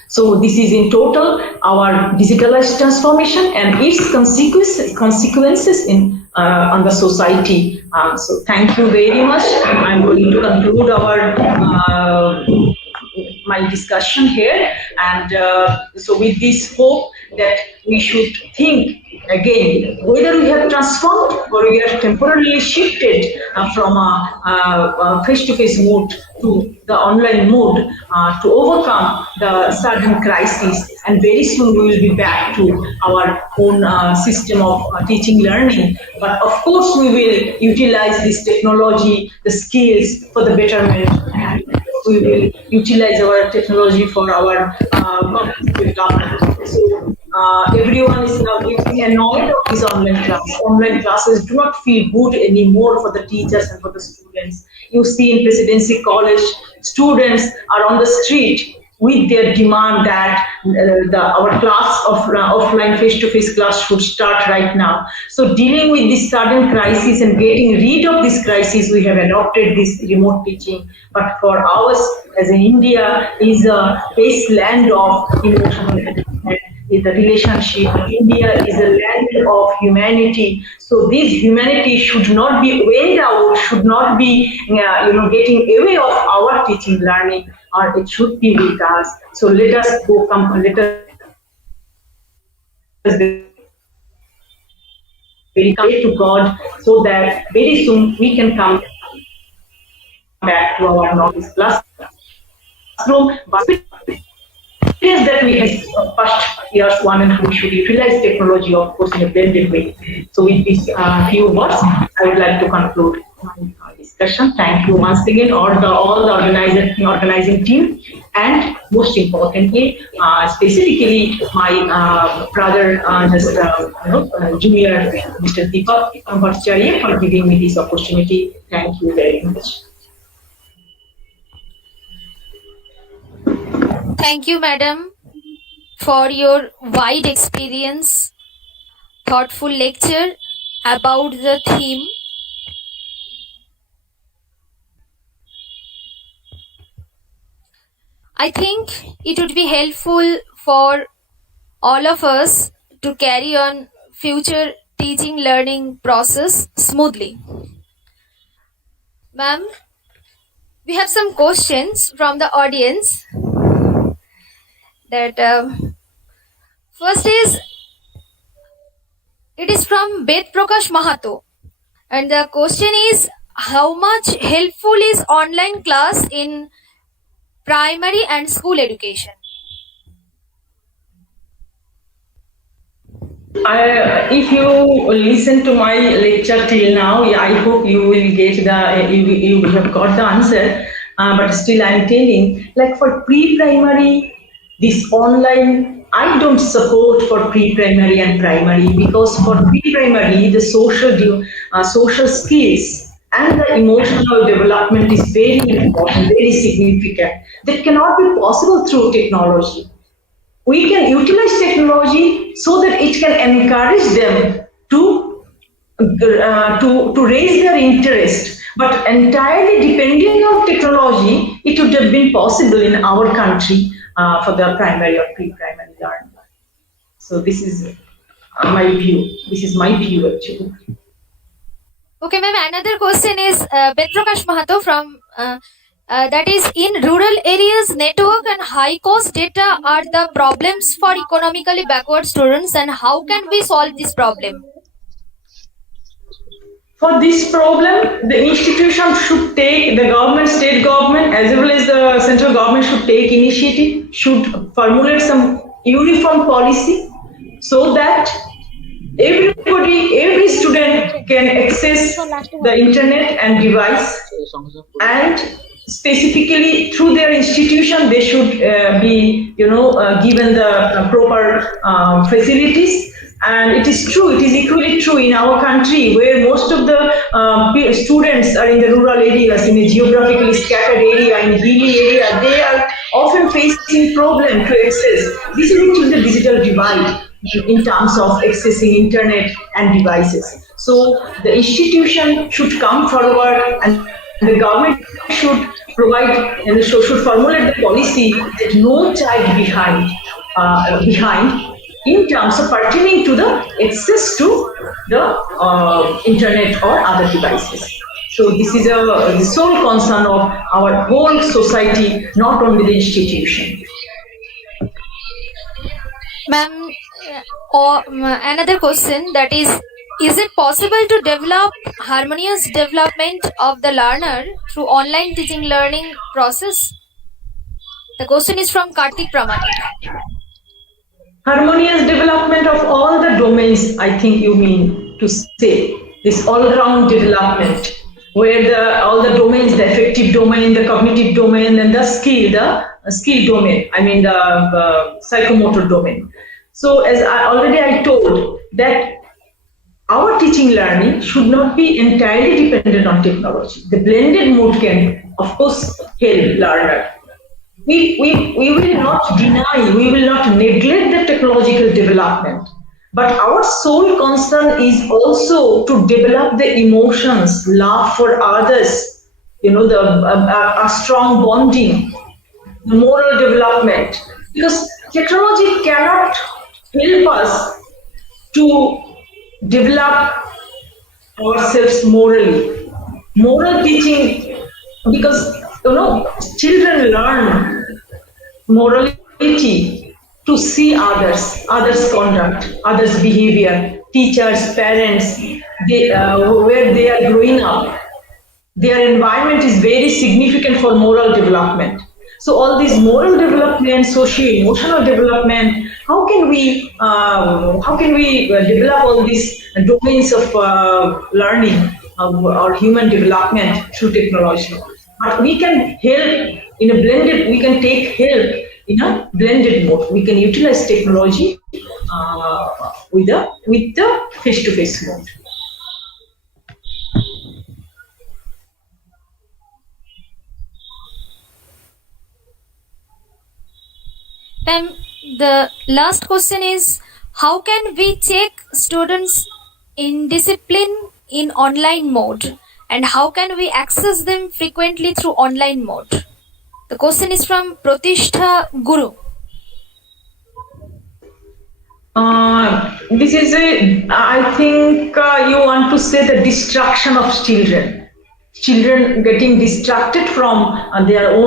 So this is in total our digitalized transformation and its consequences in on the society. So thank you very much. I'm going to conclude our my discussion here, and so with this hope that we should think again whether we have transformed or we are temporarily shifted from a face-to-face mode to the online mode to overcome the sudden crisis, and very soon we will be back to our own system of teaching learning. But of course we will utilize this technology, the skills for the betterment, and we will utilize our technology for our development. So everyone is now getting annoyed of these online classes. Online classes do not feel good anymore for the teachers and for the students. You see in Presidency College, students are on the street with their demand that our class of offline face-to-face class should start right now. So dealing with this sudden crisis and getting rid of this crisis, we have adopted this remote teaching. But for us, as in India, is a wasteland of emotional development, is the relationship. India is a land of humanity. So this humanity should not be weighed out, should not be getting away of our teaching learning, or it should be with us. So let us let us very pray to God so that very soon we can come back to our normal classroom. But experience that we had first years one and two should utilize technology, of course, in a blended way. So with these few words, I would like to conclude my discussion. Thank you once again, all the organizing team, and most importantly, specifically my brother, junior Mr. Deepak Bhattacharya, for giving me this opportunity. Thank you very much. Thank you, madam, for your wide experience, thoughtful lecture about the theme. I think it would be helpful for all of us to carry on future teaching learning process smoothly. Ma'am, we have some questions from the audience. That first is, it is from Ved Prakash Mahato, and the question is, how much helpful is online class in primary and school education? If you listen to my lecture till now, yeah, I hope you will get you have got the answer. But still, I'm telling, like for pre-primary, this online, I don't support for pre-primary and primary, because for pre-primary, the social skills and the emotional development is very important, very significant. That cannot be possible through technology. We can utilize technology so that it can encourage them to raise their interest. But entirely depending on technology, it would have been possible in our country for the primary or pre-primary learning. So this is my view. This is my view actually. Okay, ma'am. Another question is Ben Prakash Mahato from that is, in rural areas, network and high cost data are the problems for economically backward students, and how can we solve this problem? For this problem, the institution should take, the government, state government, as well as the central government should take initiative, should formulate some uniform policy so that everybody, every student can access the internet and device, and specifically through their institution they should be given the proper facilities. And it is true, it is equally true in our country, where most of the students are in the rural areas, in a geographically scattered area, in hilly area. They are often facing problem to access. This is actually the digital divide in terms of accessing internet and devices. So the institution should come forward, and the government should provide and should formulate the policy that no child behind in terms of pertaining to the access to the internet or other devices. So this is the sole concern of our whole society, not only the institution. Ma'am, another question, that is it possible to develop harmonious development of the learner through online teaching learning process? The question is from Kartik Pramanik. Harmonious development of all the domains, I think you mean to say, this all-round development, where all the domains, the affective domain, the cognitive domain, and the skill domain, I mean the psychomotor domain. So as I told, that our teaching learning should not be entirely dependent on technology. The blended mode can, of course, help learner. We will not deny, we will not neglect the technological development. But our sole concern is also to develop the emotions, love for others, a strong bonding, the moral development. Because technology cannot help us to develop ourselves morally. Moral teaching, because children learn morality to see others' conduct, others' behavior, teachers, parents, where they are growing up. Their environment is very significant for moral development. So all this moral development, socio-emotional development, how can we develop all these domains of learning or human development through technology? But we can help in a blended. We can take help in a blended mode. We can utilize technology with the face-to-face mode. And the last question is, how can we check students in discipline in online mode, and how can we access them frequently through online mode? The question is from Pratishtha Guru. This is I think you want to say the distraction of children. Children getting distracted from their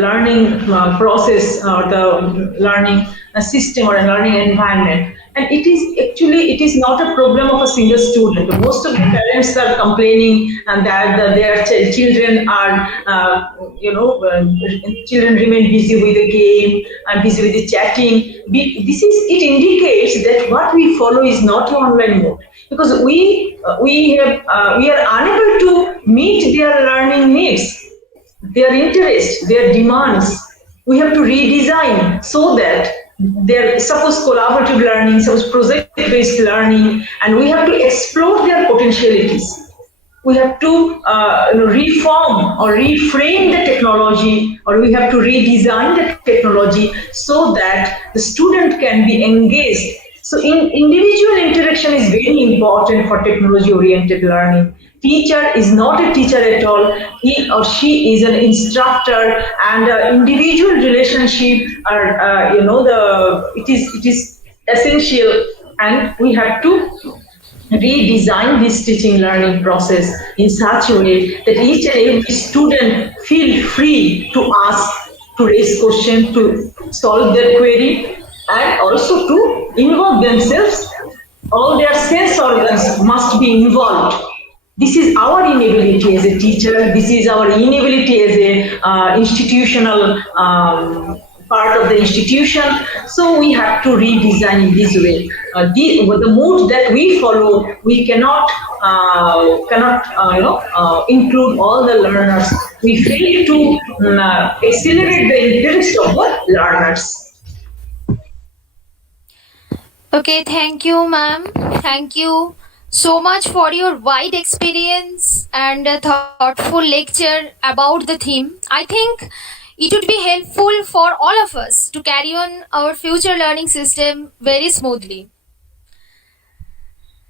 learning process or the learning system or a learning environment And it is not a problem of a single student. Most of the parents are complaining and that their children are, children remain busy with the game and busy with the chatting. It indicates that what we follow is not the online mode, because we are unable to meet their learning needs, their interests, their demands. We have to redesign so that their, suppose collaborative learning, suppose project-based learning, and we have to explore their potentialities. We have to reform or reframe the technology, or we have to redesign the technology so that the student can be engaged. So individual interaction is very important for technology oriented learning. Teacher is not a teacher at all. He or she is an instructor, and individual relationship are, it is essential, and we have to redesign this teaching learning process in such a way that each and every student feel free to ask, to raise questions, to solve their query, and also to involve themselves. All their sense organs must be involved. This is our inability as a teacher. This is our inability as a institutional part of the institution. So we have to redesign in this way. The mode that we follow, we cannot include all the learners. We fail to accelerate the interest of the learners. Okay, thank you, ma'am. Thank you so much for your wide experience and a thoughtful lecture about the theme. I think it would be helpful for all of us to carry on our future learning system very smoothly.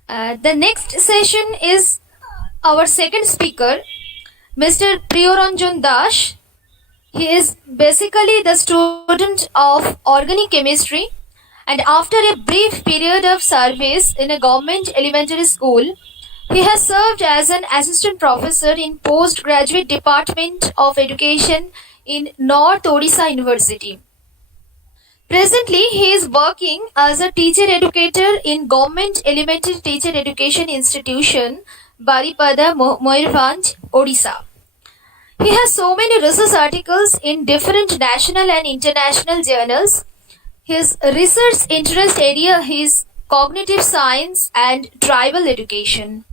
The next session is our second speaker, Mr. Priyoranjan Das. He is basically the student of organic chemistry, and after a brief period of service in a government elementary school, he has served as an assistant professor in postgraduate department of education in North Odisha University. Presently, he is working as a teacher educator in Government Elementary Teacher Education Institution, Baripada, Mayurbhanj, Odisha. He has so many research articles in different national and international journals. His research interest area is cognitive science and tribal education.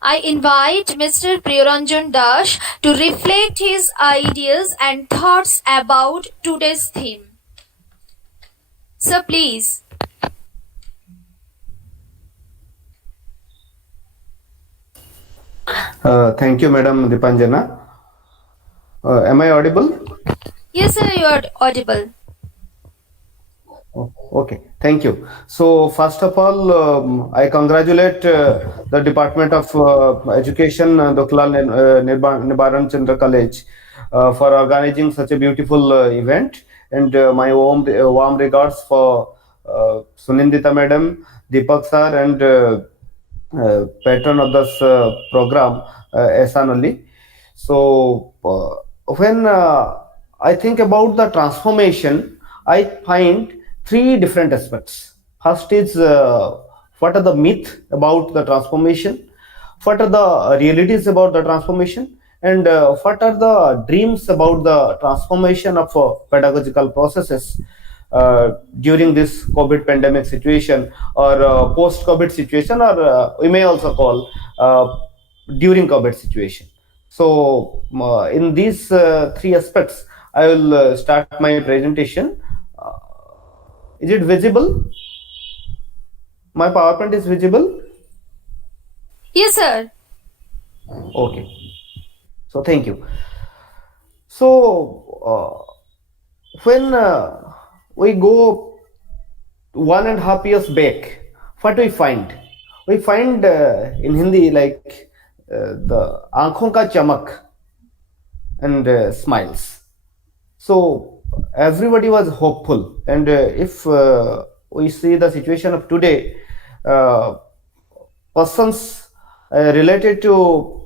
I invite Mr. Priyoranjan Das to reflect his ideas and thoughts about today's theme. Sir, please. Thank you, Madam Dipanjana. Am I audible? Yes, sir, you are audible. Oh, okay, thank you. So first of all, I congratulate the Department of Education, Dukhulal Nibaran Chandra College for organizing such a beautiful event, and my warm regards for Sunindita Madam, Deepak Sir, and patron of this program, Ehsan Ali. So when I think about the transformation, I find three different aspects. First is what are the myths about the transformation, what are the realities about the transformation, and what are the dreams about the transformation of pedagogical processes during this COVID pandemic situation, or post-COVID situation, or we may also call during COVID situation. So in these three aspects, I will start my presentation. Is it visible? My PowerPoint is visible? Yes, sir. Okay. So thank you. So when we go 1.5 years back, what we find? We find in Hindi like the aankhon ka chamak and smiles. So everybody was hopeful, and if we see the situation of today, persons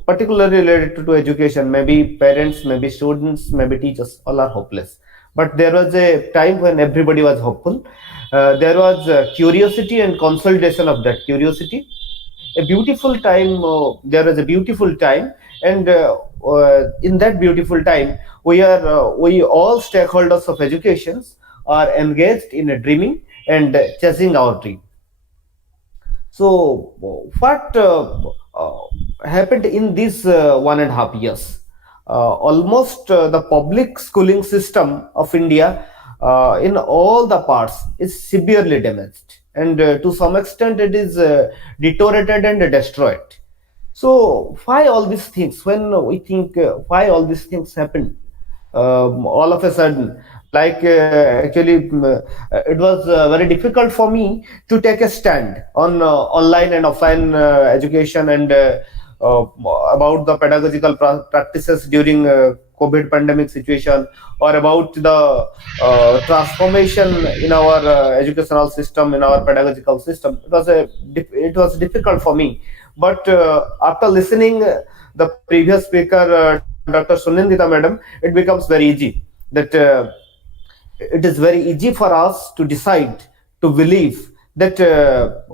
particularly related to education, maybe parents, maybe students, maybe teachers, all are hopeless. But there was a time when everybody was hopeful. there was curiosity and consolidation of that curiosity. A beautiful time, there was a beautiful time, and in that beautiful time, we all stakeholders of educations are engaged in a dreaming and chasing our dream. So, what happened in these 1.5 years? Almost the public schooling system of India in all the parts is severely damaged, and to some extent, it is deteriorated and destroyed. So why all these things? When we think why all these things happen, all of a sudden, like actually, it was very difficult for me to take a stand on online and offline education and about the pedagogical practices during COVID pandemic situation, or about the transformation in our educational system, in our pedagogical system. It was difficult for me, but after listening the previous speaker, Dr. Sunindita madam, it becomes very easy that it is very easy for us to decide, to believe that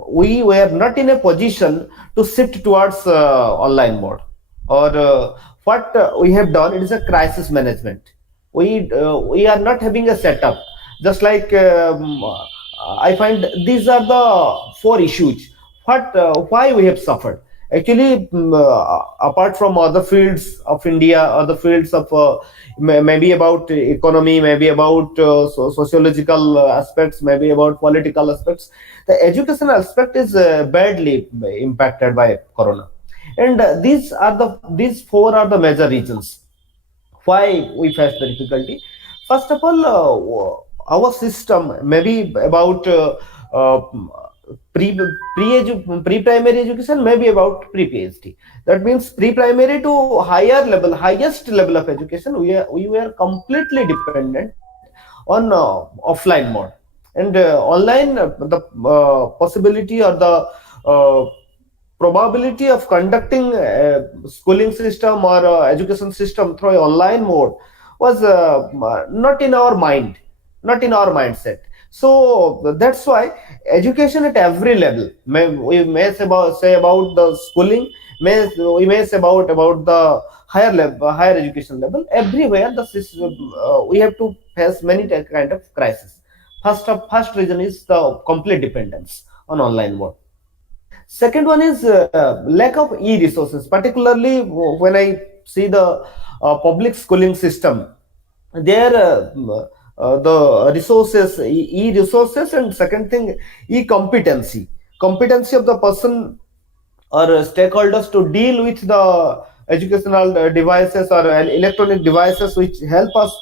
we were not in a position to shift towards online mode, or what we have done, it is a crisis management. We are not having a setup, just like I find these are the four issues what why we have suffered. Actually, apart from other fields of India, other fields of maybe about economy, maybe about sociological aspects, maybe about political aspects, the educational aspect is badly impacted by Corona, and these four are the major reasons why we face the difficulty. First of all, our system maybe about uh, pre pre primary education, maybe about pre PhD. That means pre primary to higher level, highest level of education. We were completely dependent on offline mode, and online the possibility or the uh, probability of conducting schooling system or education system through online mode was not in our mind, not in our mindset. So that's why education at every level, we may say about the schooling, we may say about the higher level, higher education level, everywhere the system, we have to face many kind of crisis. First reason is the complete dependence on online mode. Second one is lack of e-resources, particularly when I see the public schooling system. There, the resources, e-resources, and second thing, e-competency, competency of the person or stakeholders to deal with the educational devices or electronic devices which help us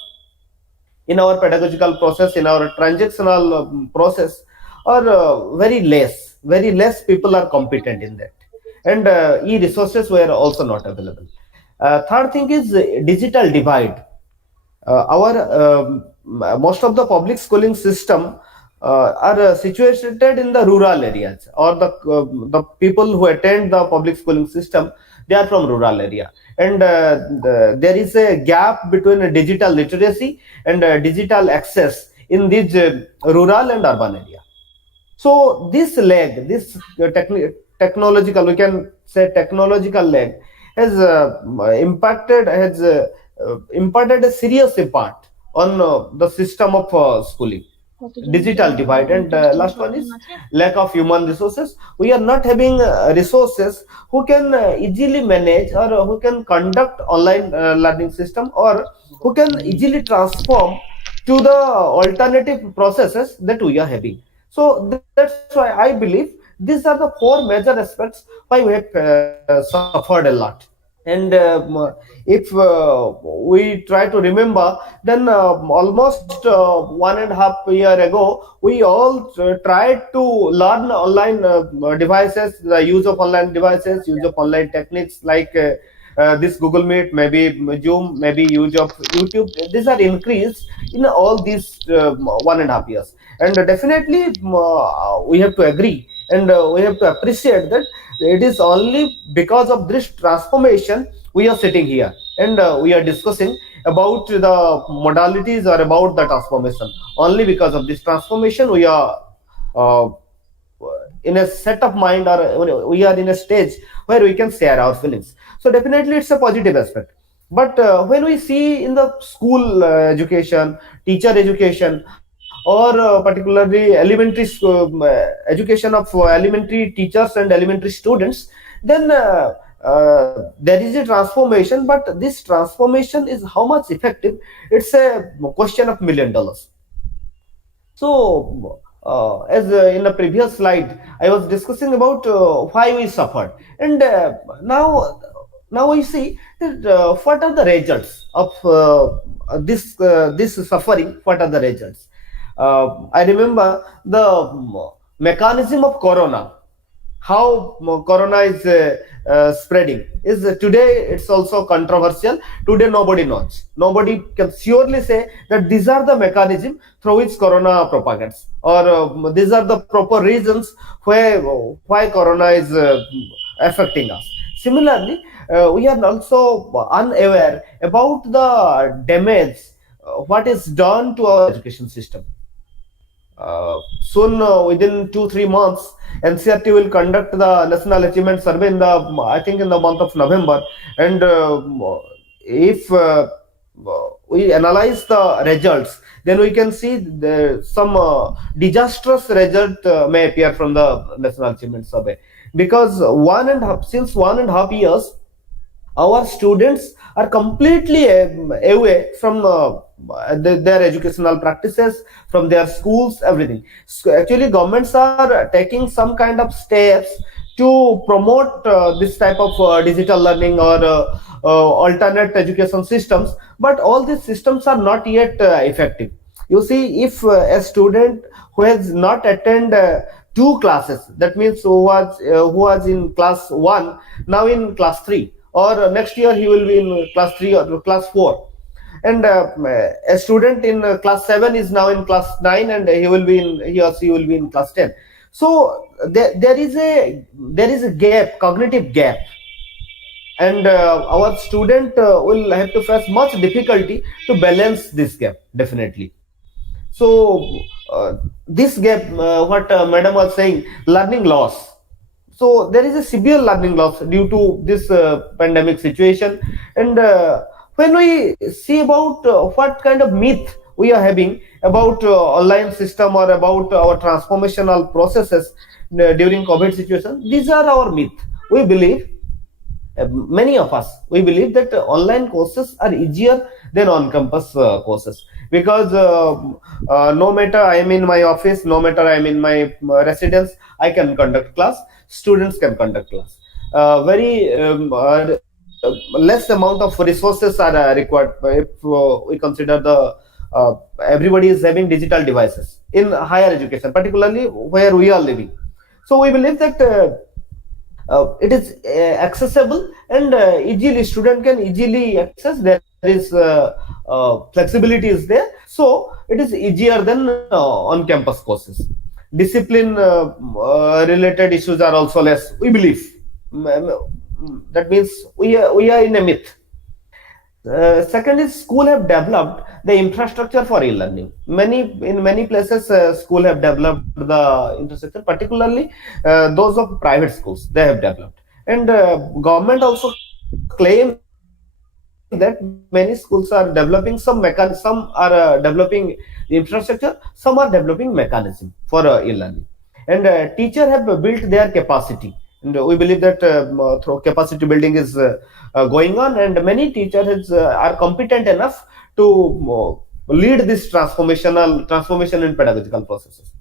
in our pedagogical process, in our transactional process, or very less people are competent in that, and e-resources were also not available. Third thing is digital divide. Our most of the public schooling system are situated in the rural areas, or the people who attend the public schooling system, they are from rural area, and there is a gap between digital literacy and digital access in these rural and urban area. So this leg, this technological, we can say technological leg, has imparted a serious impact on the system of schooling. Digital divide, and last one is lack of human resources. We are not having resources who can easily manage, or who can conduct online learning system, or who can easily transform to the alternative processes that we are having. So that's why I believe these are the four major aspects why we have suffered a lot. And if we try to remember, then almost 1.5 year ago, we all tried to learn online devices, the use of online devices, use of online techniques like this Google Meet, maybe Zoom, maybe use of YouTube. These are increased in all these 1.5 years, and definitely we have to agree, and we have to appreciate that it is only because of this transformation we are sitting here, and we are discussing about the modalities or about the transformation. Only because of this transformation we are uh, in a set of mind, or we are in a stage where we can share our feelings. So definitely it's a positive aspect. But when we see in the school education, teacher education, or particularly elementary education of elementary teachers and elementary students, then there is a transformation, but this transformation is how much effective? It's a question of $1 million. So, as in the previous slide, I was discussing about why we suffered, and now we see that what are the results of this suffering. What are the results? I remember the mechanism of corona, how corona is spreading is today. It's also controversial. Today nobody knows, nobody can surely say that these are the mechanism through which corona propagates, or these are the proper reasons why corona is affecting us. Similarly, we are also unaware about the damage what is done to our education system. Soon, within 2-3 months, NCRT will conduct the National Achievement Survey in the, I think, in the month of November. And if we analyze the results, then we can see some disastrous result may appear from the National Achievement Survey, because 1.5 years our students are completely away from their educational practices, from their schools, everything. So actually governments are taking some kind of steps to promote this type of digital learning, or alternate education systems, but all these systems are not yet effective. You see, if a student who has not attend two classes, that means who was in class 1, now in class 3, or next year he will be in class 3 or class 4, and a student in class 7 is now in class 9, and he or she will be in class 10. So there is a gap, cognitive gap, and our student will have to face much difficulty to balance this gap, definitely. So this gap, what madam was saying, learning loss. So there is a severe learning loss due to this pandemic situation. And when we see about what kind of myth we are having about online system, or about our transformational processes during COVID situation, these are our myth. We believe, many of us, we believe that online courses are easier than on campus courses, because no matter I am in my office, no matter I am in my residence, I can conduct class, students can conduct class. Very less amount of resources are required if we consider the everybody is having digital devices in higher education, particularly where we are living. So we believe that it is accessible, and easily student can easily access. There is flexibility is there, so it is easier than on campus courses. Discipline related issues are also less, we believe. That means we are in a myth. Second is, school have developed the infrastructure for e-learning. In many places, school have developed the infrastructure, particularly those of private schools. They have developed, and government also claim that many schools are developing some are developing infrastructure, some are developing mechanism for e-learning, and teacher have built their capacity. And we believe that through capacity building is going on, and many teachers are competent enough to lead this transformation in pedagogical processes.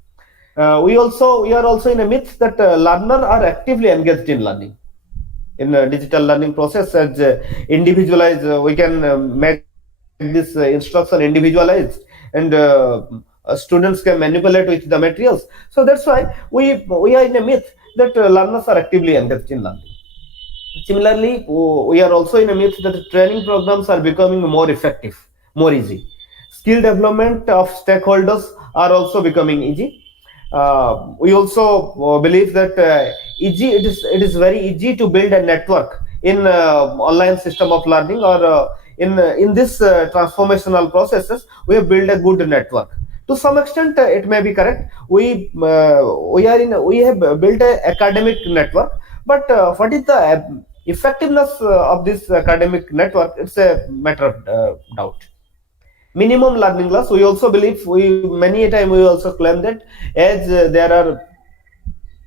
We are also in a myth that learner are actively engaged in learning, in digital learning process. As individualized, we can make this instruction individualized, and students can manipulate with the materials. So that's why we are in a myth that learners are actively engaged in learning. Similarly, we are also in a myth that training programs are becoming more effective, more easy. Skill development of stakeholders are also becoming easy. We also believe that it is very easy to build a network in online system of learning, or in this transformational processes. We have built a good network To some extent, it may be correct. We have built a academic network, but what is the effectiveness of this academic network? It's a matter of doubt. Minimum learning loss. We also believe, we many a time we also claim that as there are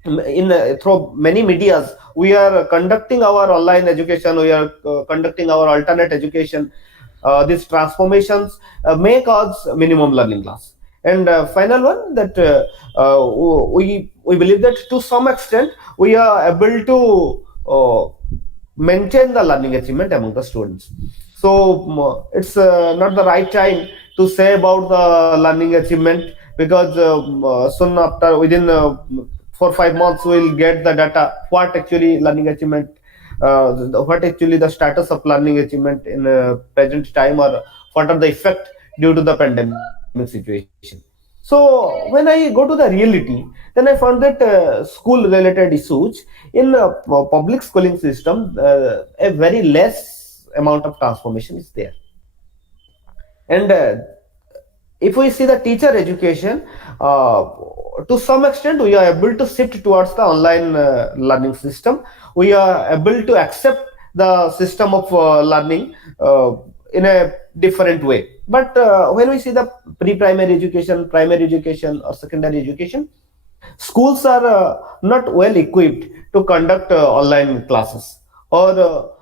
in through many medias, we are conducting our online education, we are conducting our alternate education. These transformations may cause minimum learning loss. And final one, that we believe that to some extent we are able to maintain the learning achievement among the students. So it's not the right time to say about the learning achievement, because soon after, within 4 5 months, we'll get the data what actually learning achievement, what actually the status of learning achievement in present time, or what are the effect due to the pandemic situation. So when I go to the reality, then I found that school related issues in public schooling system, a very less amount of transformation is there. And if we see the teacher education, to some extent we are able to shift towards the online learning system. We are able to accept the system of learning in a different way. But when we see the pre-primary education, primary education, or secondary education, schools are not well equipped to conduct online classes, or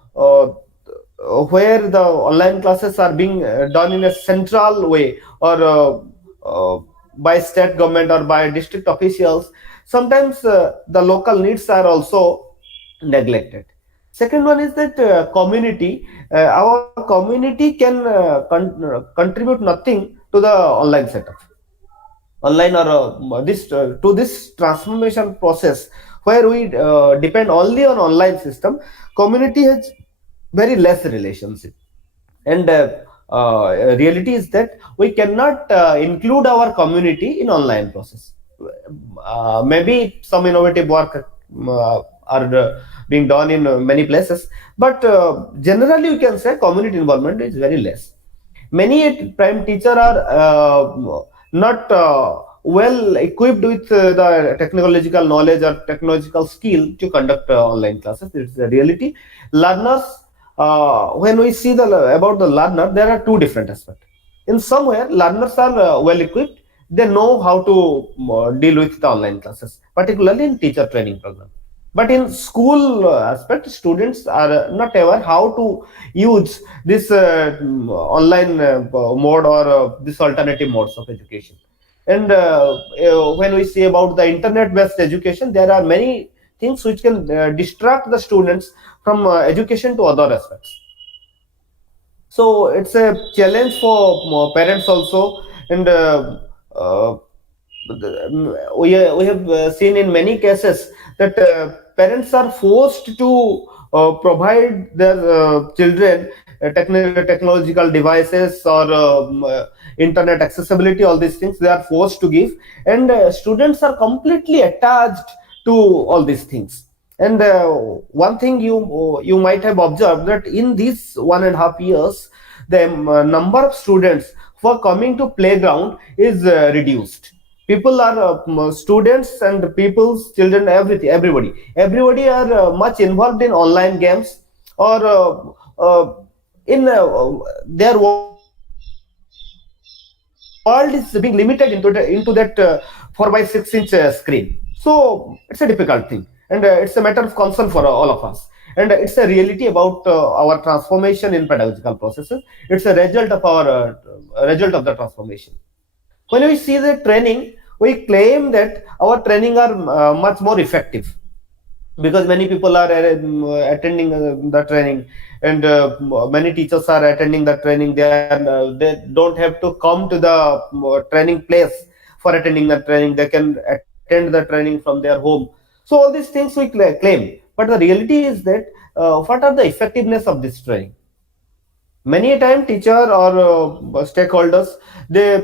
where the online classes are being done in a central way, or by state government or by district officials. Sometimes the local needs are also neglected. Second one is that community, our community can contribute nothing to the online setup, online, or this to this transformation process, where we depend only on online system. Community has very less relationship. And reality is that we cannot include our community in online process. Maybe some innovative work are being done in many places, but generally we can say community involvement is very less. Many prime teacher are not well equipped with the technological knowledge or technological skill to conduct online classes. It's the reality. Learners, when we see the about the learner, there are two different aspects. In somewhere, learners are well equipped. They know how to deal with the online classes, particularly in teacher training program. But in school aspect, students are not aware how to use this online mode, or this alternative modes of education. And when we say about the internet based education, there are many things which can distract the students from education to other aspects. So it's a challenge for parents also. And we have seen in many cases that parents are forced to provide their children technological devices, or internet accessibility. All these things they are forced to give, and students are completely attached to all these things. And one thing you might have observed, that in these 1.5 years, the number of students who are coming to playground is reduced. People are students and people's children, everybody are much involved in online games, or in their world is being limited into that 4 by 6 inch screen. So it's a difficult thing, and it's a matter of concern for all of us. And it's a reality about our transformation in pedagogical processes. It's a result of our result of the transformation. When we see the training, we claim that our training are much more effective, because many people are attending the training, and many teachers are attending the training. They don't have to come to the training place for attending the training. They can attend the training from their home. So all these things we claim, but the reality is that what are the effectiveness of this training? Many a time teacher or stakeholders, they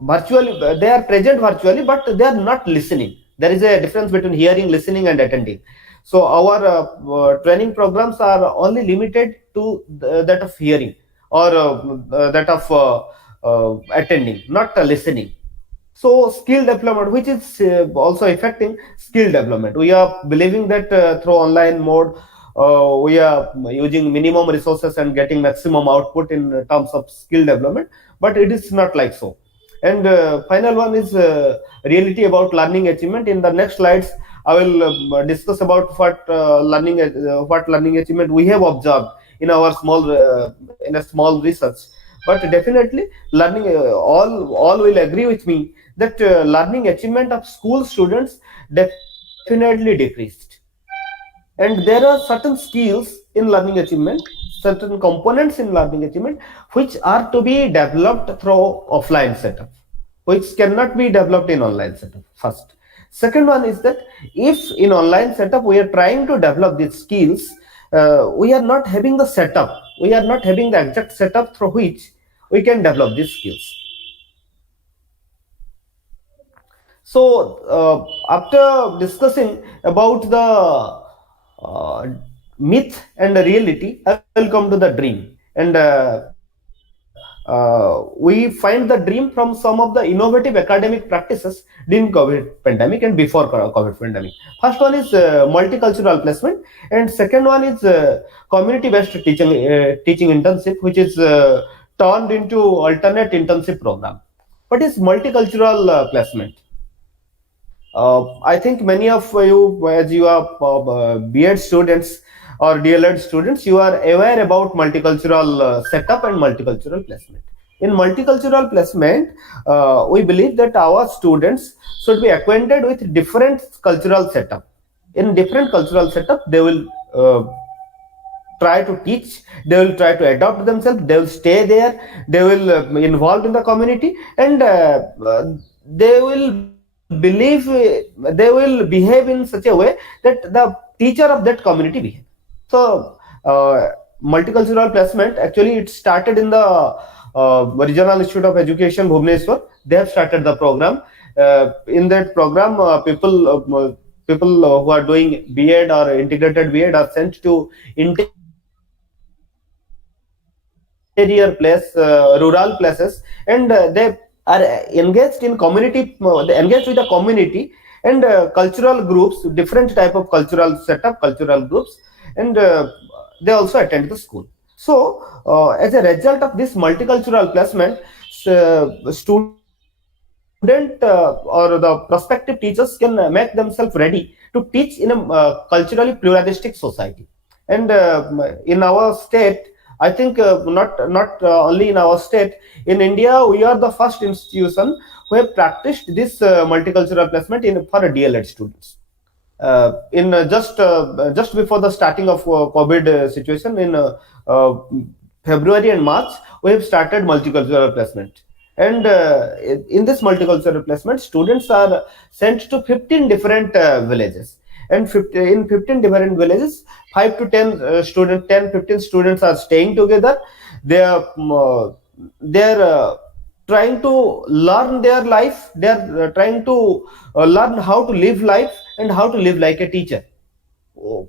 virtually, they are present virtually, but they are not listening. There is a difference between hearing, listening, and attending. So our training programs are only limited to that of hearing, or that of attending, not listening. So skill development, which is also affecting skill development. We are believing that through online mode, we are using minimum resources and getting maximum output in terms of skill development, but it is not like so. And final one is reality about learning achievement. In the next slides, I will discuss about what learning achievement we have observed in our in a small research. But definitely, learning all will agree with me that learning achievement of school students definitely decreased, and there are certain skills in learning achievement, certain components in learning achievement, which are to be developed through offline setup, which cannot be developed in online setup. First, second one is that if in online setup we are trying to develop these skills, we are not having the setup, we are not having the exact setup through which we can develop these skills. So, after discussing about the myth and the reality, I will come to the dream. And we find the dream from some of the innovative academic practices during COVID pandemic and before COVID pandemic. First one is multicultural placement, and second one is community-based teaching internship, which is turned into alternate internship program. What is multicultural placement? I think many of you, as you are B.Ed students or D.L.Ed students, you are aware about multicultural setup and multicultural placement. In multicultural placement, we believe that our students should be acquainted with different cultural setup. In different cultural setup, they will try to teach, they will try to adopt themselves, they will stay there, they will involve in the community, and they will they will behave in such a way that the teacher of that community behave. So multicultural placement, actually it started in the Regional Institute of Education Bhubaneswar. They have started the program. In that program, people who are doing B.Ed or integrated B.Ed are sent to interior place, rural places, and they are engaged in community, they engaged with the community and cultural groups, different type of cultural setup, cultural groups, and they also attend the school. So, as a result of this multicultural placement, student or the prospective teachers can make themselves ready to teach in a culturally pluralistic society. And in our state, I think not only in our state, in India, we are the first institution who have practiced this multicultural placement in for DLED students. In just before the starting of COVID situation in February and March, we have started multicultural placement. And in this multicultural placement, students are sent to 15 different villages. And in 15 different villages, 5 to 10 students, 10, 15 students are staying together. They are trying to learn their life. They are trying to learn how to live life and how to live like a teacher.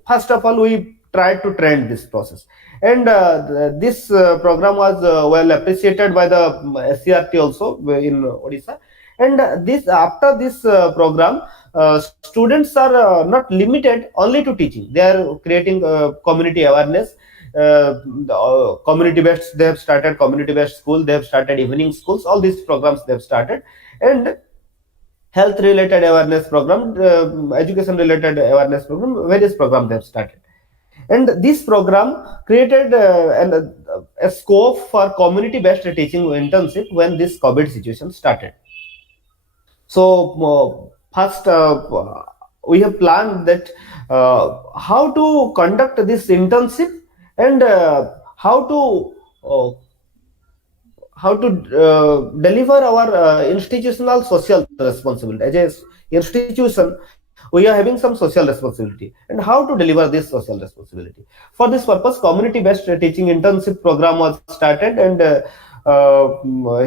First of all, we tried to trend this process, and this program was well appreciated by the SCRT also in Odisha. And this after this program, students are not limited only to teaching. They are creating community awareness, community based, they have started community based school, they have started evening schools, all these programs they have started. And health related awareness program, education related awareness program, various programs they have started. And this program created a scope for community based teaching internship when this COVID situation started. So first we have planned that how to conduct this internship, and uh, how to deliver our institutional social responsibility. As a institution, we are having some social responsibility, and how to deliver this social responsibility. For this purpose, community based teaching internship program was started. And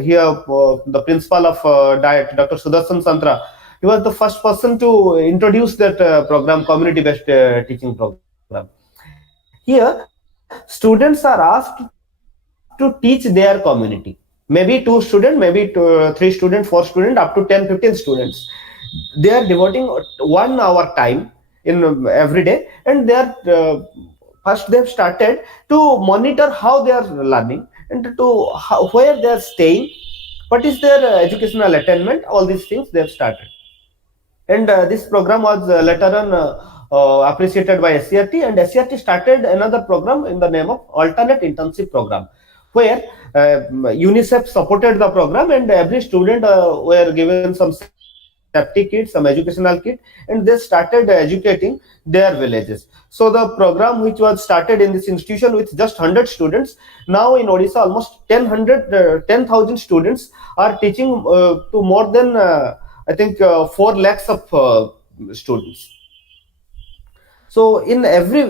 here the principal of DIET, Dr. Sudarshan Chandra, he was the first person to introduce that program, community based teaching program. Here students are asked to teach their community, means maybe 2 student, maybe 3 student, 4 student, up to 10, 15 students. They are devoting 1 hour time in every day, and they are first they have started to monitor how they are learning, and to how, where they are staying, what is their educational attainment, all these things they have started. And this program was later on appreciated by SCRT, and SCRT started another program in the name of alternate internship program, where UNICEF supported the program, and every student were given some safety kit, some educational kit, and they started educating their villages. So the program, which was started in this institution with just 100 students, now in Odisha almost 10,000 students are teaching to more than I think 4 lakhs of students. So in every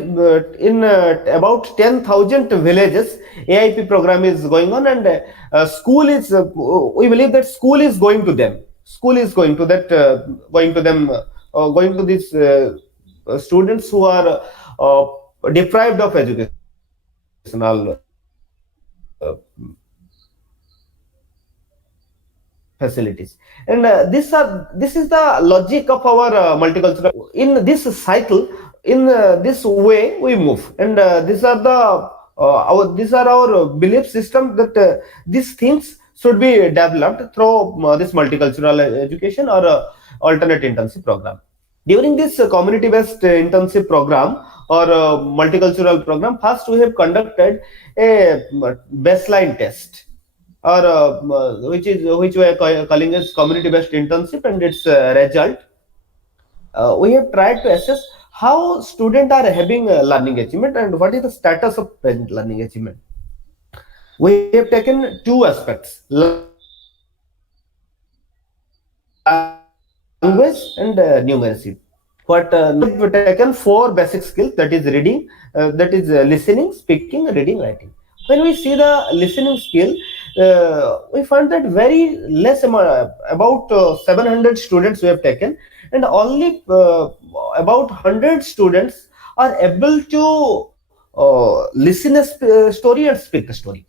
in about 10,000 villages, AIP program is going on, and school is we believe that school is going to them. School is going to that going to them, going to these students who are deprived of educational facilities. And this is the logic of our multicultural. In this cycle, in this way we move, and these are our belief system that these things should be developed through this multicultural education or alternate internship program. During this community based internship program or multicultural program, first we have conducted a baseline test, or which we are calling as community based internship, and its result, we have tried to assess how students are having learning achievement and what is the status of present learning achievement. We have taken two aspects: language and numeracy. What we've taken 4 basic skills, that is reading, that is listening, speaking, reading, writing. When we see the listening skill, we find that very less amount, about 700 students we have taken, and only about 100 students are able to listen a story and speak a story.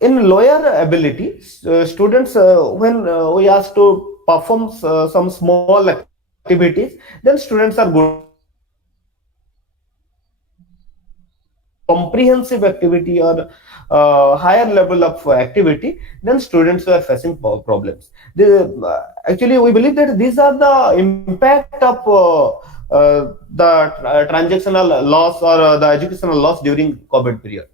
In lower ability students, when we ask to perform some small activities, then students are good enough. Comprehensive activity or higher level of activity, then students are facing problems. Actually, we believe that these are the impact of the transactional loss or the educational loss during COVID period.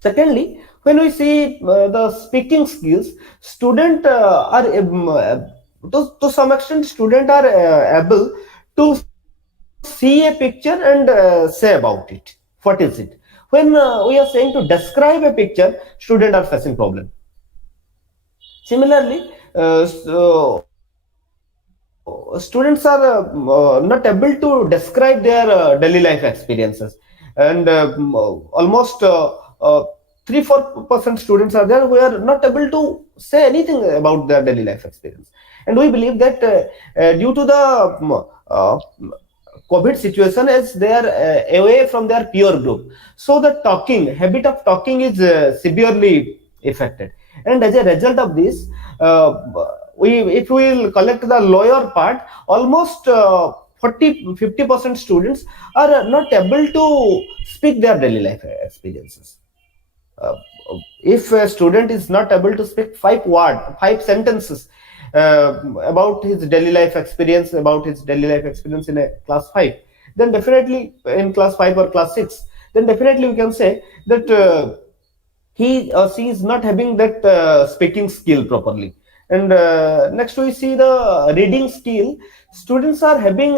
Secondly, when we see the speaking skills, student are to some extent student are able to see a picture and say about it. What is it? When we are saying to describe a picture, students are facing problem. Similarly, students are not able to describe their daily life experiences, and almost 3-4% students are there who are not able to say anything about their daily life experience. And we believe that due to the COVID situation, as they are away from their peer group, so the habit of talking is severely affected. And as a result of this, if we will collect the lower part, almost 40-50% students are not able to speak their daily life experiences. If a student is not able to speak 5 sentences about his daily life experience, in a class 5, then definitely in class 5 or class 6, then definitely we can say that he or she is not having that speaking skill properly. And next we see the reading skill. Students are having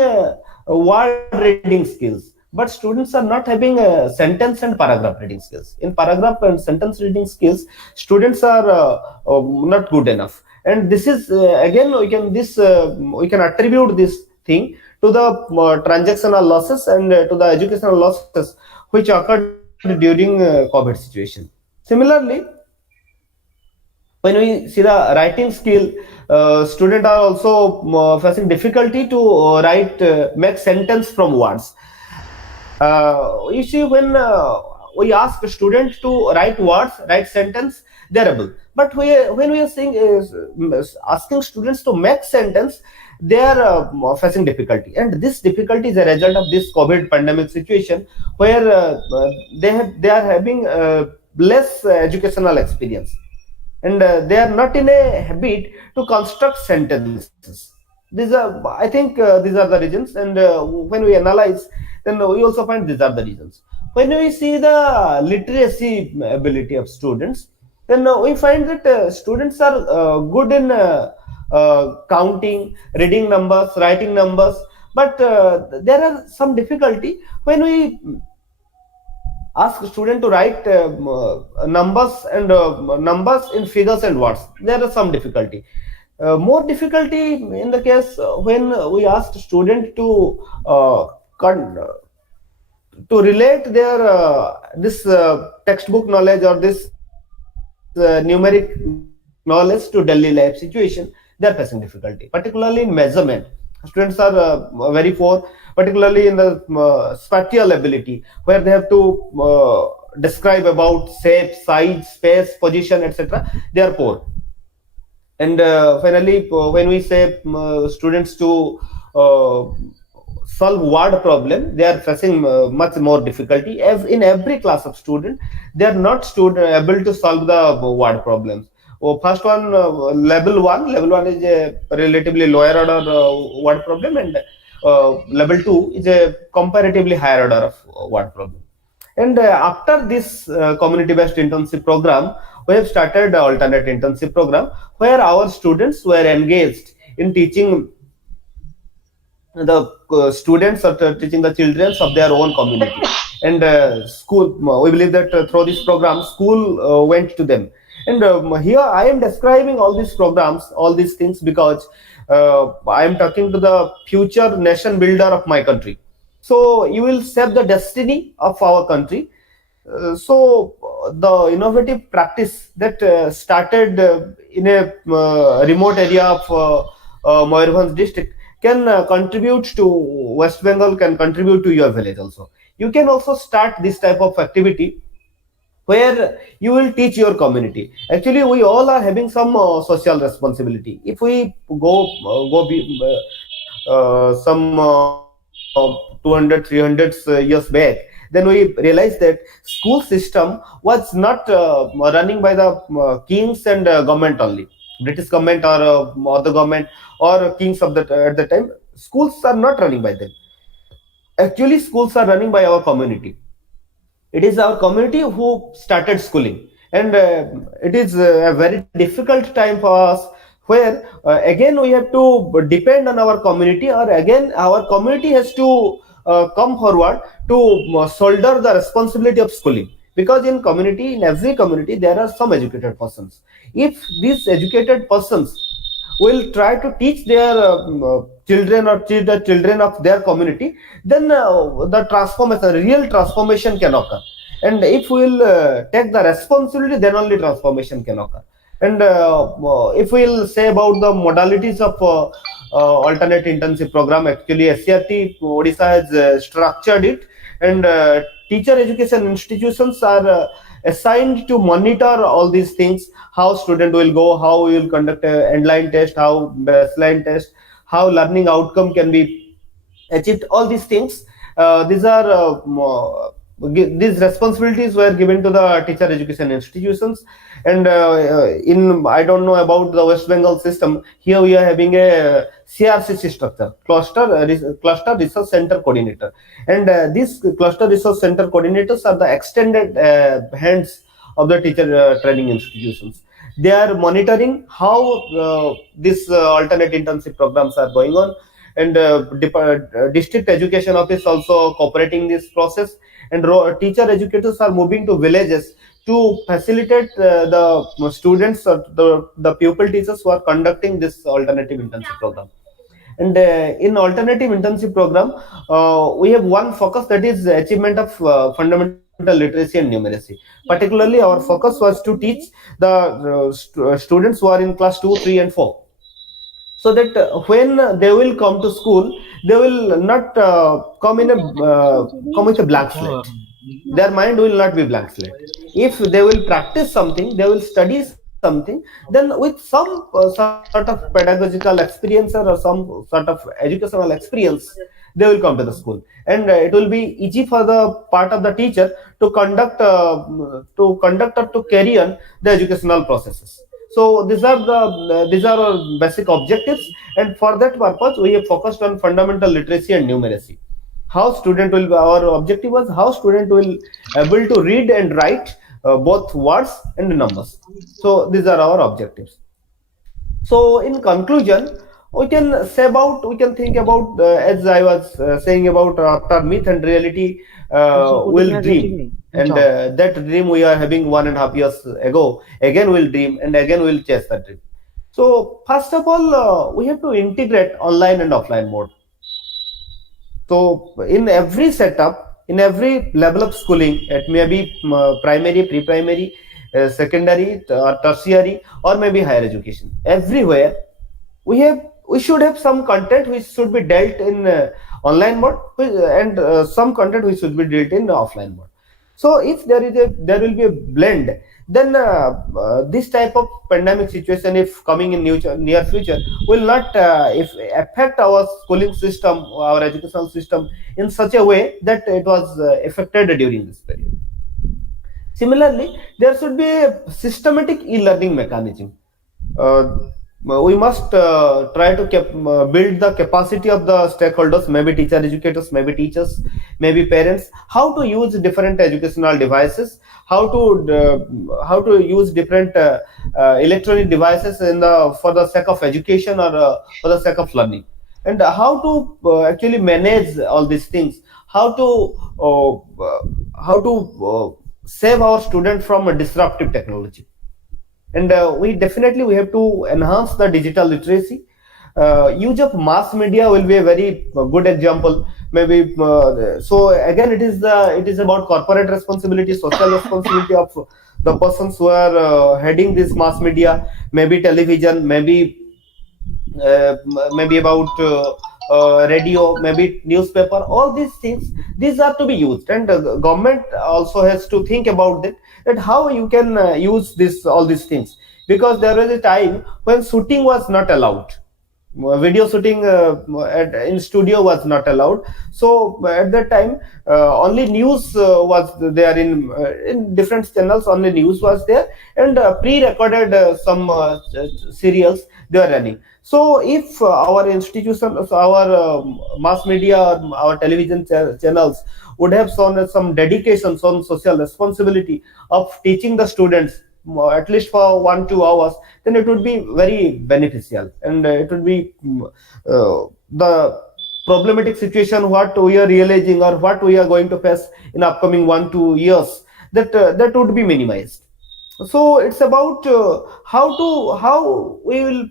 word reading skills, but students are not having sentence and paragraph reading skills. In paragraph and sentence reading skills, students are not good enough. And this is again we can attribute this thing to the transactional losses and to the educational losses which occurred during COVID situation. Similarly, when we see the writing skill, students are also facing difficulty to make sentence from words. You see, when we ask a student to write words, write sentence, they are able. But when we are saying asking students to make sentence, they are facing difficulty, and this difficulty is a result of this COVID pandemic situation, where they are having less educational experience, and they are not in a habit to construct sentences. These are, I think, these are the reasons, and when we analyze, then we also find these are the reasons. When we see the literacy ability of students, then we find that students are good in counting, reading numbers, writing numbers, but there are some difficulty when we ask student to write numbers and numbers in figures and words. There is some difficulty. More difficulty in the case when we ask student to con- to relate their this textbook knowledge or this numeric knowledge to daily life situation. They are facing difficulty, particularly in measurement. Students are very poor, particularly in the spatial ability, where they have to describe about shape, size, space, position, etc. They are poor. And finally, when we say students to uh, solve word problem, they are facing much more difficulty. In every class of student, they are not able to solve the word problems. First one, level one is a relatively lower order word problem, and level two is a comparatively higher order of word problem. And after this community-based internship program, we have started the alternate internship program, where our students were engaged in teaching the students, or teaching the children of their own community. And school, we believe that through this program, school went to them. And here I am describing all these programs, all these things, because I am talking to the future nation builder of my country. So you will shape the destiny of our country. The innovative practice that started in a remote area of Mayurbhanj district can contribute to West Bengal, can contribute to your village also. You can also start this type of activity where you will teach your community. Actually, we all are having some social responsibility. If we some 200, 300 years back, then we realized that school system was not running by the kings and government only, British government or other government or kings of that at the time. Schools are not running by them. Actually, schools are running by our community. It is our community who started schooling, and it is a very difficult time for us, where again we have to depend on our community, or again our community has to come forward to shoulder the responsibility of schooling. Because in community, in every community, there are some educated persons. If these educated persons will try to teach their children, or teach the children of their community, then the transformation, real transformation can occur. And if we will take the responsibility, then only transformation can occur. And if we will say about the modalities of alternate internship program, actually SCRT Odisha has structured it, and teacher education institutions are assigned to monitor all these things: how student will go, how we will conduct a endline test, how baseline test, how learning outcome can be achieved. All these things, these are these responsibilities were given to the teacher education institutions. And in, I don't know about the West Bengal system, here we are having a CRCC structure, cluster resource center coordinator. And these cluster resource center coordinators are the extended hands of the teacher training institutions. They are monitoring how these alternate internship programs are going on, and district education office also cooperating this process. And teacher educators are moving to villages to facilitate the students, or the pupil teachers who are conducting this alternative internship program. And in alternative internship program, we have one focus, that is achievement of fundamental literacy and numeracy. Particularly, our focus was to teach the students who are in class 2, 3, and 4, so that when they will come to school, they will not come with a blank slate. Their mind will not be blank slate. If they will practice something, they will study something, then with some sort of pedagogical experience or some sort of educational experience, they will come to the school, and it will be easy for the part of the teacher to conduct or to carry on the educational processes. So these are our basic objectives, and for that purpose we have focused on fundamental literacy and numeracy. How student will, our objective was how student will able to read and write both words and numbers. So these are our objectives. So in conclusion, we can think about, as I was saying about, after myth and reality will dream, and that dream we are having 1.5 years ago again will dream, and again will chase that dream. So first of all, we have to integrate online and offline mode. So in every setup, in every level of schooling, it may be primary, pre-primary, secondary, tertiary, or maybe higher education. Everywhere we should have some content which should be dealt in online mode, and some content which should be dealt in offline mode. So if there will be a blend, then this type of pandemic situation, if coming in near future, will not if affect our schooling system, our educational system in such a way that it was affected during this period. Similarly, there should be a systematic e-learning mechanism. Uh, we must try to build the capacity of the stakeholders, maybe teacher educators, maybe teachers, maybe parents, how to use different educational devices, how to use different electronic devices in the for the sake of education, or for the sake of learning, and how to actually manage all these things, how to save our student from a disruptive technology. And we have to enhance the digital literacy. Use of mass media will be a very good example, maybe. So again, it is about corporate responsibility, social responsibility of the persons who are heading this mass media, maybe television, maybe about radio, maybe newspaper. All these things, these are to be used, and government also has to think about that how you can use this all these things, because there was a time when shooting was not allowed. Video shooting in studio was not allowed. So at that time, only news was there in different channels. Only news was there, and pre-recorded some serials they are running. So if our institutions, our mass media, our television channels would have shown some dedication, some social responsibility of teaching the students at least for 1-2 hours, then it would be very beneficial, and it would be the problematic situation what we are realizing or what we are going to face in upcoming 1-2 years, that would be minimized. So it's about how we will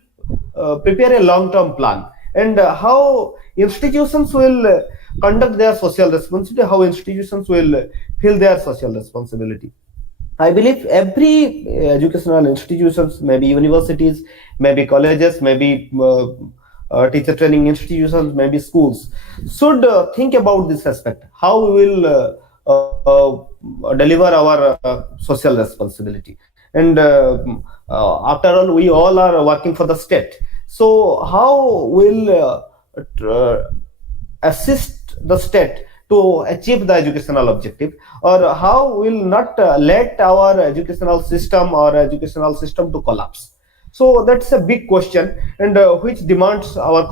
prepare a long term plan, and how institutions will conduct their social responsibility, how institutions will fill their social responsibility. I believe every educational institutions, maybe universities, maybe colleges, maybe teacher training institutions, maybe schools, should think about this aspect. How we will deliver our social responsibility. And after all, we all are working for the state. So how will assist the state to achieve the educational objective, or how will not let our educational system or educational system to collapse. So that's a big question, and which demands our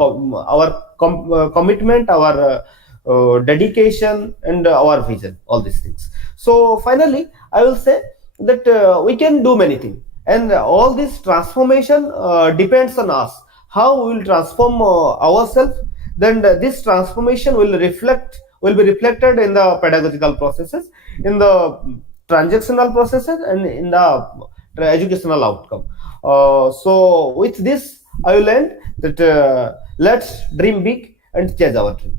commitment, our dedication, and our vision, all these things. So finally I will say that we can do many things, and all this transformation depends on us, how we will transform ourselves. Then this transformation will be reflected in the pedagogical processes, in the transactional processes, and in the educational outcome. So with this I will end that let's dream big and chase our dream.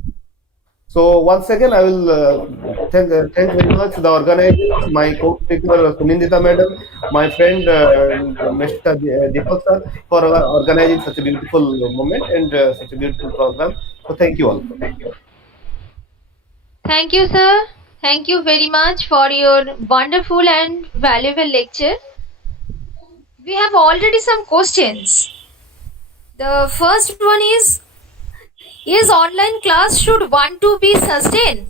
So once again, I will thank very much the organizers, my co-speaker Sunindita madam, my friend Mr. Deepak sir, for organizing such a beautiful moment and such a beautiful program. So thank you all. Thank you, sir. Thank you very much for your wonderful and valuable lecture. We have already some questions. The first one is online class should want to be sustained?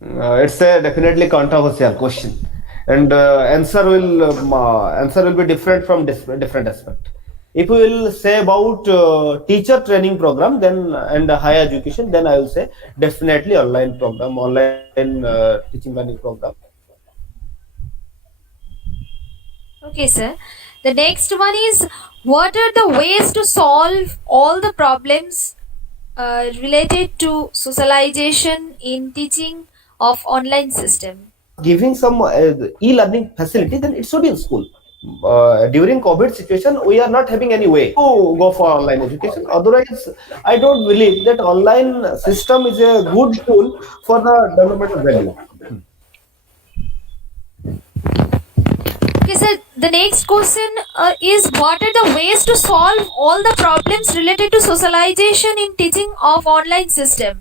It's a definitely controversial question, and answer will be different from different aspect. If we will say about teacher training program, then and higher education, then I will say definitely online program, online teaching learning program. Okay, sir. The next one is what are the ways to solve all the problems related to socialization in teaching of online system? Giving some e-learning facility, then it should be in school. During COVID situation, we are not having any way to go for online education. Otherwise, I don't believe that online system is a good tool for the development of value. Okay, sir. The next question is what are the ways to solve all the problems related to socialization in teaching of online system?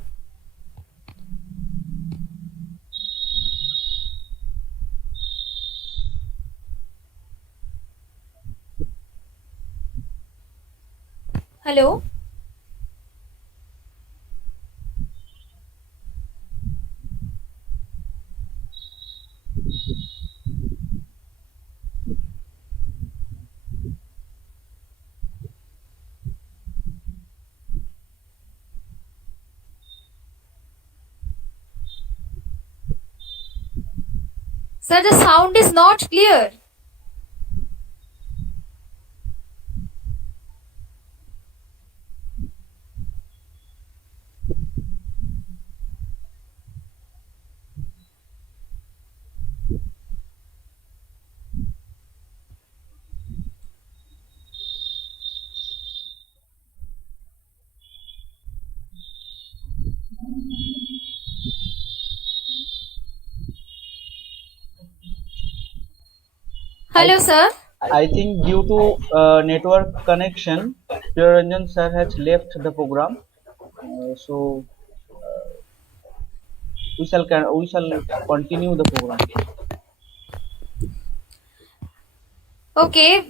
Hello. Sir, the sound is not clear. I Hello, sir. I think due to network connection, Ranjan sir has left the program. So we shall continue the program. Okay.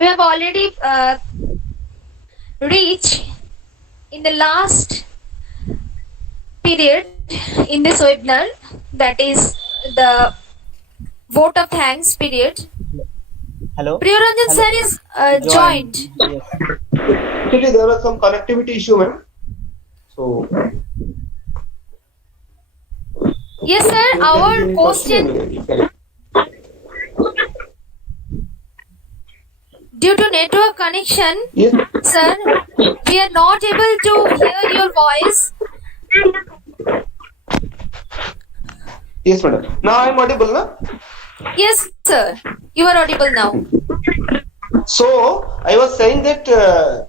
We have already reached in the last period in this webinar, that is the vote of thanks period. Hello. Priyaranjan Hello. sir is joined. Yes. Actually, there was some connectivity issue, ma'am. So Yes, sir. Our question, due to network connection, yes, sir, we are not able to hear your voice. yes, madam. Now I am audible, na? Yes, sir. You are audible now. So I was saying that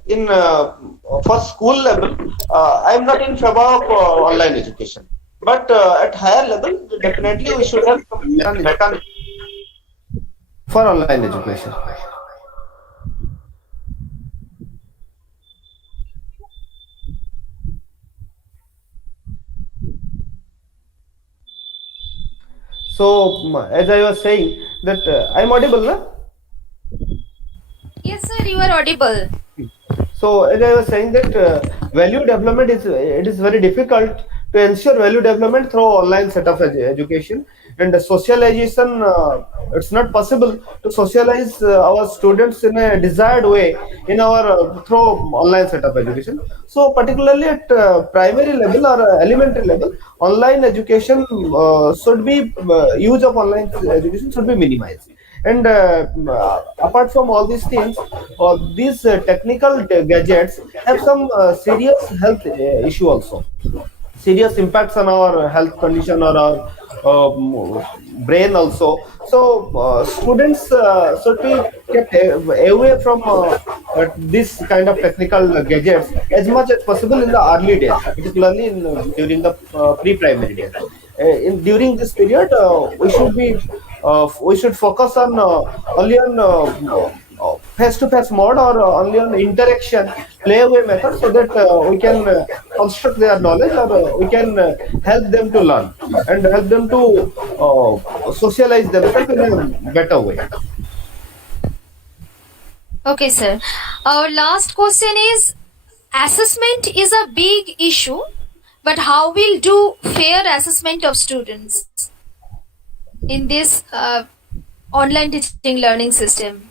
in for school level, I am not in favor of online education. But at higher level, definitely we should have some mechanism for online education. So as I was saying that I am audible, na? Yes, sir. You are audible. So as I was saying that value development is very difficult to ensure value development through online set of education, and the socialization, it's not possible to socialize our students in a desired way in our through online set of education. So particularly at primary level or elementary level, online education should be use of online education should be minimized. And apart from all these things, these technical gadgets have some serious health issue also, serious impacts on our health condition or our brain also. So students should be kept away from this kind of technical gadgets as much as possible in the early days, particularly during the pre-primary days. During this period, we should focus on only on face-to-face mode or only on interaction, play-away method, so that we can construct their knowledge, or we can help them to learn and help them to socialize themselves in a better way. Okay, sir. Our last question is, assessment is a big issue, but how will do fair assessment of students in this online teaching learning system?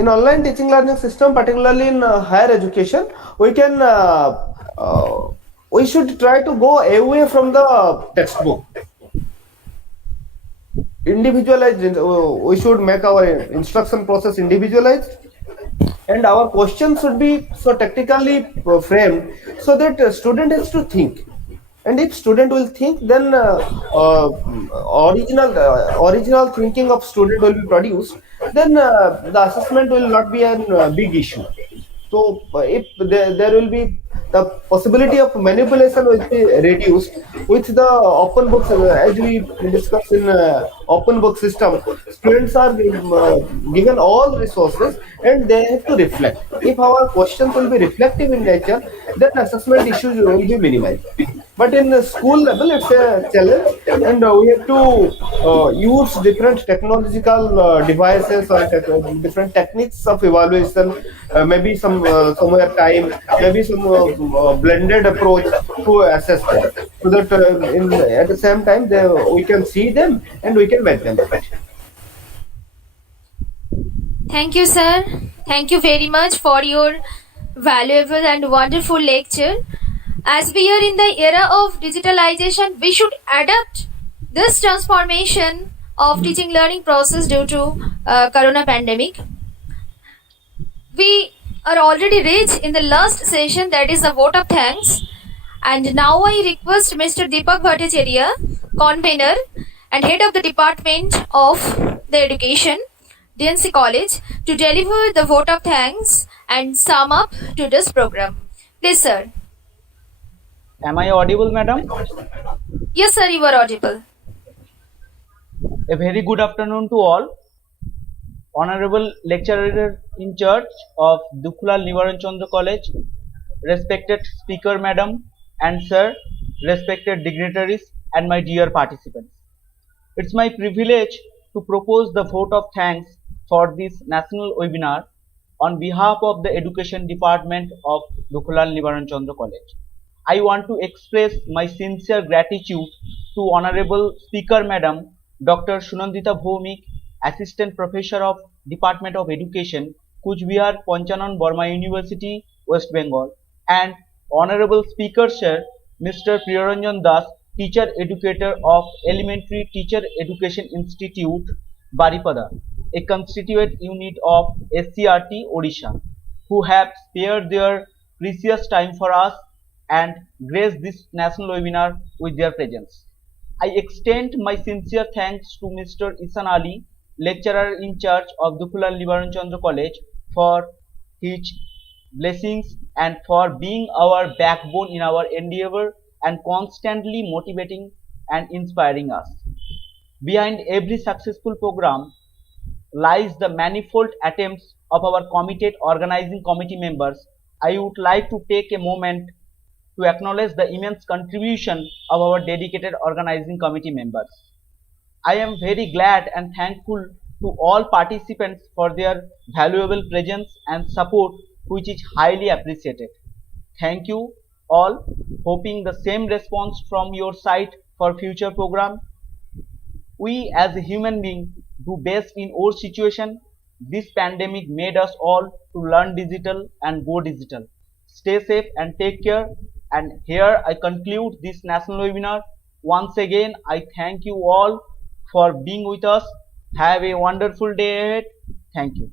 In online teaching learning system, particularly in higher education, we should try to go away from the textbook. Individualized, we should make our instruction process individualized, and our questions should be so tactically framed so that student has to think. And if student will think, then original thinking of student will be produced. Then the assessment will not be a big issue. So if there will be the possibility of manipulation will be reduced with the open books, as we discussed in open book system. Students are given all resources and they have to reflect. If our questions will be reflective in nature, then assessment issues will be minimized. But in the school level, it's a challenge, and we have to use different technological devices or different techniques of evaluation. Maybe somewhere time, maybe some blended approach to assess them, so that at the same time we can see them and we can make them right. Thank you, sir. Thank you very much for your valuable and wonderful lecture. As we are in the era of digitalization, we should adapt this transformation of teaching learning process due to corona pandemic. We are already reached in the last session, that is a vote of thanks. And now I request Mr. Deepak Bhattacharya, convener and head of the Department of the Education, D.N.C. College, to deliver the vote of thanks and sum up to this program. Please, sir. Am I audible, madam? Yes, sir, you are audible. A very good afternoon to all. Honorable lecturer in charge of Dukhulal Nibaran Chandra College, respected speaker madam and sir, respected dignitaries and my dear participants. It's my privilege to propose the vote of thanks for this national webinar on behalf of the Education Department of Dukhulal Nibaran Chandra College. I want to express my sincere gratitude to Honorable Speaker Madam Dr. Sunandita Bhomik, Assistant Professor of Department of Education, Kuch Bihar, Panchanan Burma University, West Bengal, and Honorable Speaker Sir Mr. Priyaranjan Das, Teacher Educator of Elementary Teacher Education Institute, Baripada, a constituent unit of SCRT Odisha, who have spared their precious time for us and grace this national webinar with their presence. I extend my sincere thanks to Mr. Isan Ali, lecturer in charge of Dukhulal Nibaran Chandra College, for his blessings and for being our backbone in our endeavor and constantly motivating and inspiring us. Behind every successful program lies the manifold attempts of our committed organizing committee members. I would like to take a moment to acknowledge the immense contribution of our dedicated organizing committee members. I am very glad and thankful to all participants for their valuable presence and support, which is highly appreciated. Thank you all, hoping the same response from your side for future program. We as a human being do best in our situation. This pandemic made us all to learn digital and go digital. Stay safe and take care. And here I conclude this national webinar. Once again, I thank you all for being with us. Have a wonderful day ahead. Thank you.